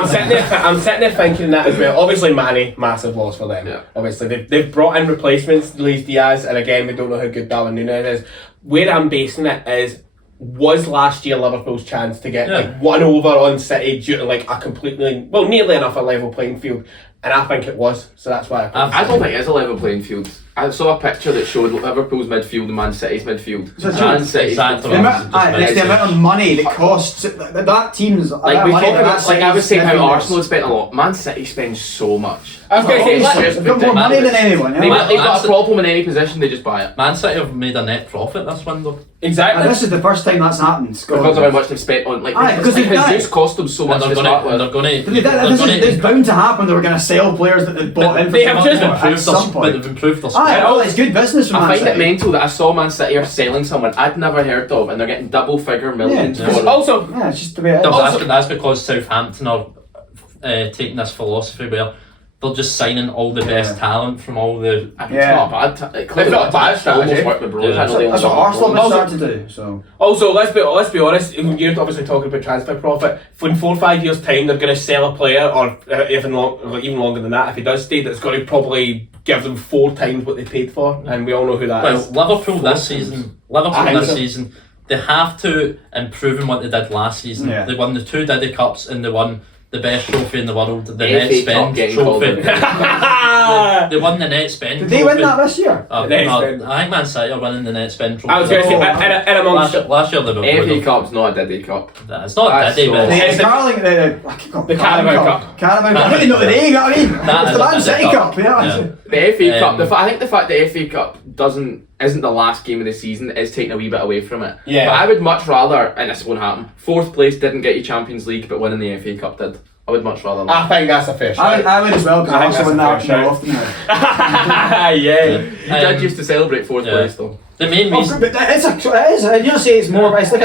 I'm sitting there thinking that as well. Obviously, Mane, massive loss for them. Yeah. Obviously, they've brought in replacements, Luis Diaz, and again, we don't know how good Darwin Núñez is. Where I'm basing it is, was last year Liverpool's chance to get like one over on City due to like a completely, well, nearly enough a level playing field, and I think it was. So that's why I don't think it's a level playing field. I saw a picture that showed Liverpool's midfield and Man City's midfield. So Man City's exactly. midfield. it's the amount of money that costs that team's Like we talk about, like I was saying how Arsenal. Arsenal spent a lot. Man City spends so much. I was going to say, They've got more money than anyone. They've Yeah. got a problem in any position, they just buy it. Man City have made a net profit this window. exactly. And this is the first time that's happened. Because of how much they've spent on, like, Because they've done it. Jesus cost them so much And to they're start going with. to. They're This is going bound to happen. They were going to sell players that they'd bought in for They have so just much more at improved some their, but point. they've improved their Aye, spread. well, it's good business from I Man find it City. mental that I saw Man City are selling someone I'd never heard of and they're getting double figure millions Yeah. for them. Also, Yeah, it's just the way it is. That's because Southampton are taking this philosophy where they're just signing all the best talent from all the. I mean, Yeah. It's not a bad. It's not a bad strategy. Almost worked with Bros. Yeah. I know they That's only what work with Arsenal Bros. have started to do. So Also, let's be honest. When you're obviously talking about transfer profit, in 4 or 5 years' time, they're going to sell a player, or even longer than that, if he does stay, that's going to probably give them 4 times what they paid for, and we all know who that Well, is. Liverpool this season. so. Season, they have to improve on what they did last season. Yeah. They won the 2 Diddy Cups and they won the best trophy in the world, the FA net Cup spend getting trophy. called They won the net spend. did they win that this year? No, The net spend. I think Man City are winning the net spend trophy. I was going to say, in amongst last year they were. FA Cup's not a Diddy Cup. It's not That's Diddy, so- but Yeah, it's- the- The Carabao Cup. Carabao Cup. I didn't know the name, you know what I mean? That It's is the a Man City Cup. Cup, yeah. Yeah. The FA Cup. I think the fact the FA Cup isn't the last game of the season is taking a wee bit away from it. Yeah. But I would much rather, and this won't happen. 4th place didn't get you Champions League, but winning the FA Cup did. I would much rather that. I think that's a fair shot. I would as well, because I I think also win that's a that fair more often now. yeah. You did used to celebrate 4th yeah. place though. the main Oh, reason. but it is. You don't say it's more. It's like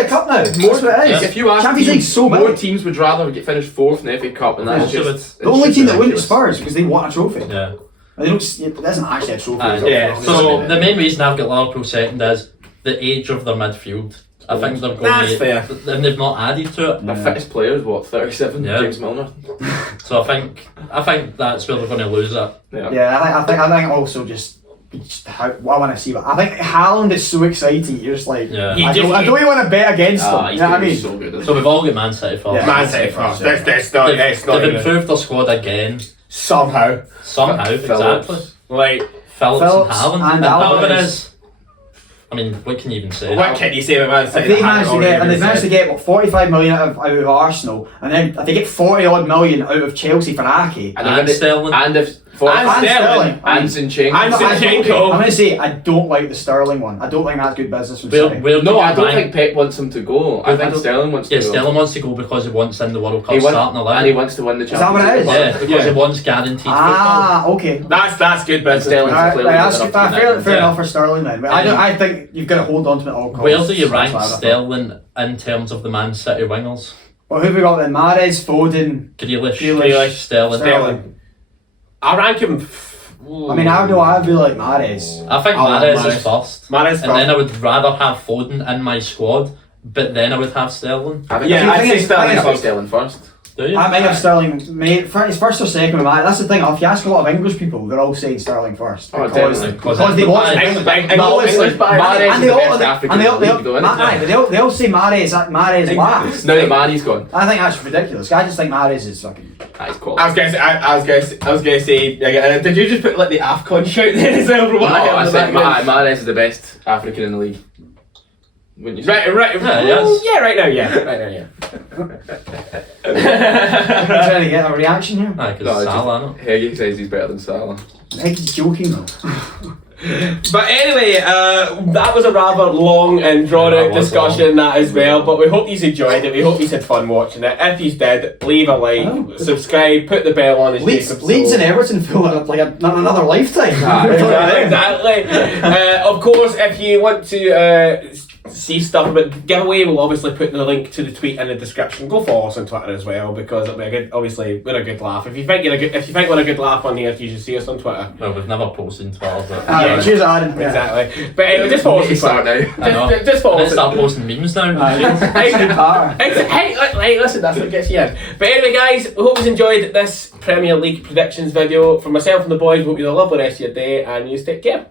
a cup now. That's what it is. If you ask Champions League's so more big. teams would rather finish 4th in the FA Cup, and that's Yeah. just The only it's team just that wouldn't is ridiculous. Spurs because they want a trophy. Yeah. They don't. It isn't actually a trophy. Aye. Yeah, So the main reason I've got Liverpool second is the age of their midfield. I think they're going That's to, fair. and they've not added to it. Their fittest player is what, 37? Yeah. James Milner. So I think that's where they're going to lose it. Yeah, I think also just how what I want to see. But I think Haaland is so exciting. You're just like, Yeah. He I just- don't even want to bet against them. He's You know what I gonna be mean? so good. So we've all got Man City first. Yeah. Man City first. That's not. They've, That's not they've even- improved their squad again somehow. somehow. Phillips. Exactly. Like, Phillips and Haaland and Alvarez. I mean, what can you even say? what can you say about Man City? If they managed to get, and they've managed to get what 45 million out of Arsenal, and then if they get 40 odd million out of Chelsea for Ake. And Sterling. And if And Sterling. and Zinchenko. And Zinchenko. I'm going to say I don't like the Sterling one. I don't think that's good business from Where, City. where No, do I you don't rank- think Pep wants him to go. I think Sterling wants Yeah, to go. Sterling wants to go because he wants in the World Cup He wants, starting 11. and he wants to win the Is that what it Champions is? League. Yeah, because Yeah. he wants guaranteed Ah, okay. That's good business. Sterling's Right, clearly that's good enough to fair, win. fair Yeah. enough for Sterling then. But I think you've got to hold on to it at all costs. Where do you That's rank what I thought. Sterling in terms of the Man City wingers? Well, who have we got then? Mahrez, Foden. Grealish, Grealish, Sterling. Sterling. I rank him. I mean, I know I'd be like Mahrez. I think I like Mahrez Mahrez. is first. Mahrez And then I would rather have Foden in my squad, but then I would have Sterling. I think Yeah, I I'd think say it's- Sterling I think I'd first. put Sterling first. Do you? I might have Sterling made it's first or second with Mahrez. That's the thing. If you ask a lot of English people, they're all saying Sterling first Oh, because definitely. they want. English English Mahrez And is they the all, best African and they in all, the league, though, isn't he? they all say Mahrez last. Now that Mane's gone, I think that's ridiculous. I just think Mahrez is fucking. that's cool. I was gonna say. Did you just put like the Afcon shout there as well? From what I heard I in the said background? Mahrez is the best African in the league. Wouldn't you say? Right. Yeah, yes. Yeah, right now, yeah. I'm trying to get a reaction here. Aye, No, because it's Salah, no? Heggie says he's better than Salah. I think he's joking though. But anyway, that was a rather long and drawn out discussion that as well, but we hope you enjoyed it, we hope you had fun watching it. If you did, leave a like, subscribe, put the bell on as Leeds and Everton feel like another lifetime. Exactly. Of course, if you want to see stuff about the giveaway, we'll obviously put the link to the tweet in the description. Go follow us on Twitter as well, because it'll be a good, obviously we're a good laugh. If you think we're a good laugh on here, you should see us on Twitter. Well, we've never posted on Twitter, but Yeah. Cheers, Aaron. Exactly. But anyway, just follow us on Twitter. Just follow let's us. start posting memes now. Hey, listen, that's what gets you in. But anyway, guys, we hope you enjoyed this Premier League predictions video. For myself and the boys, we hope you have a lovely rest of your day, and you take care.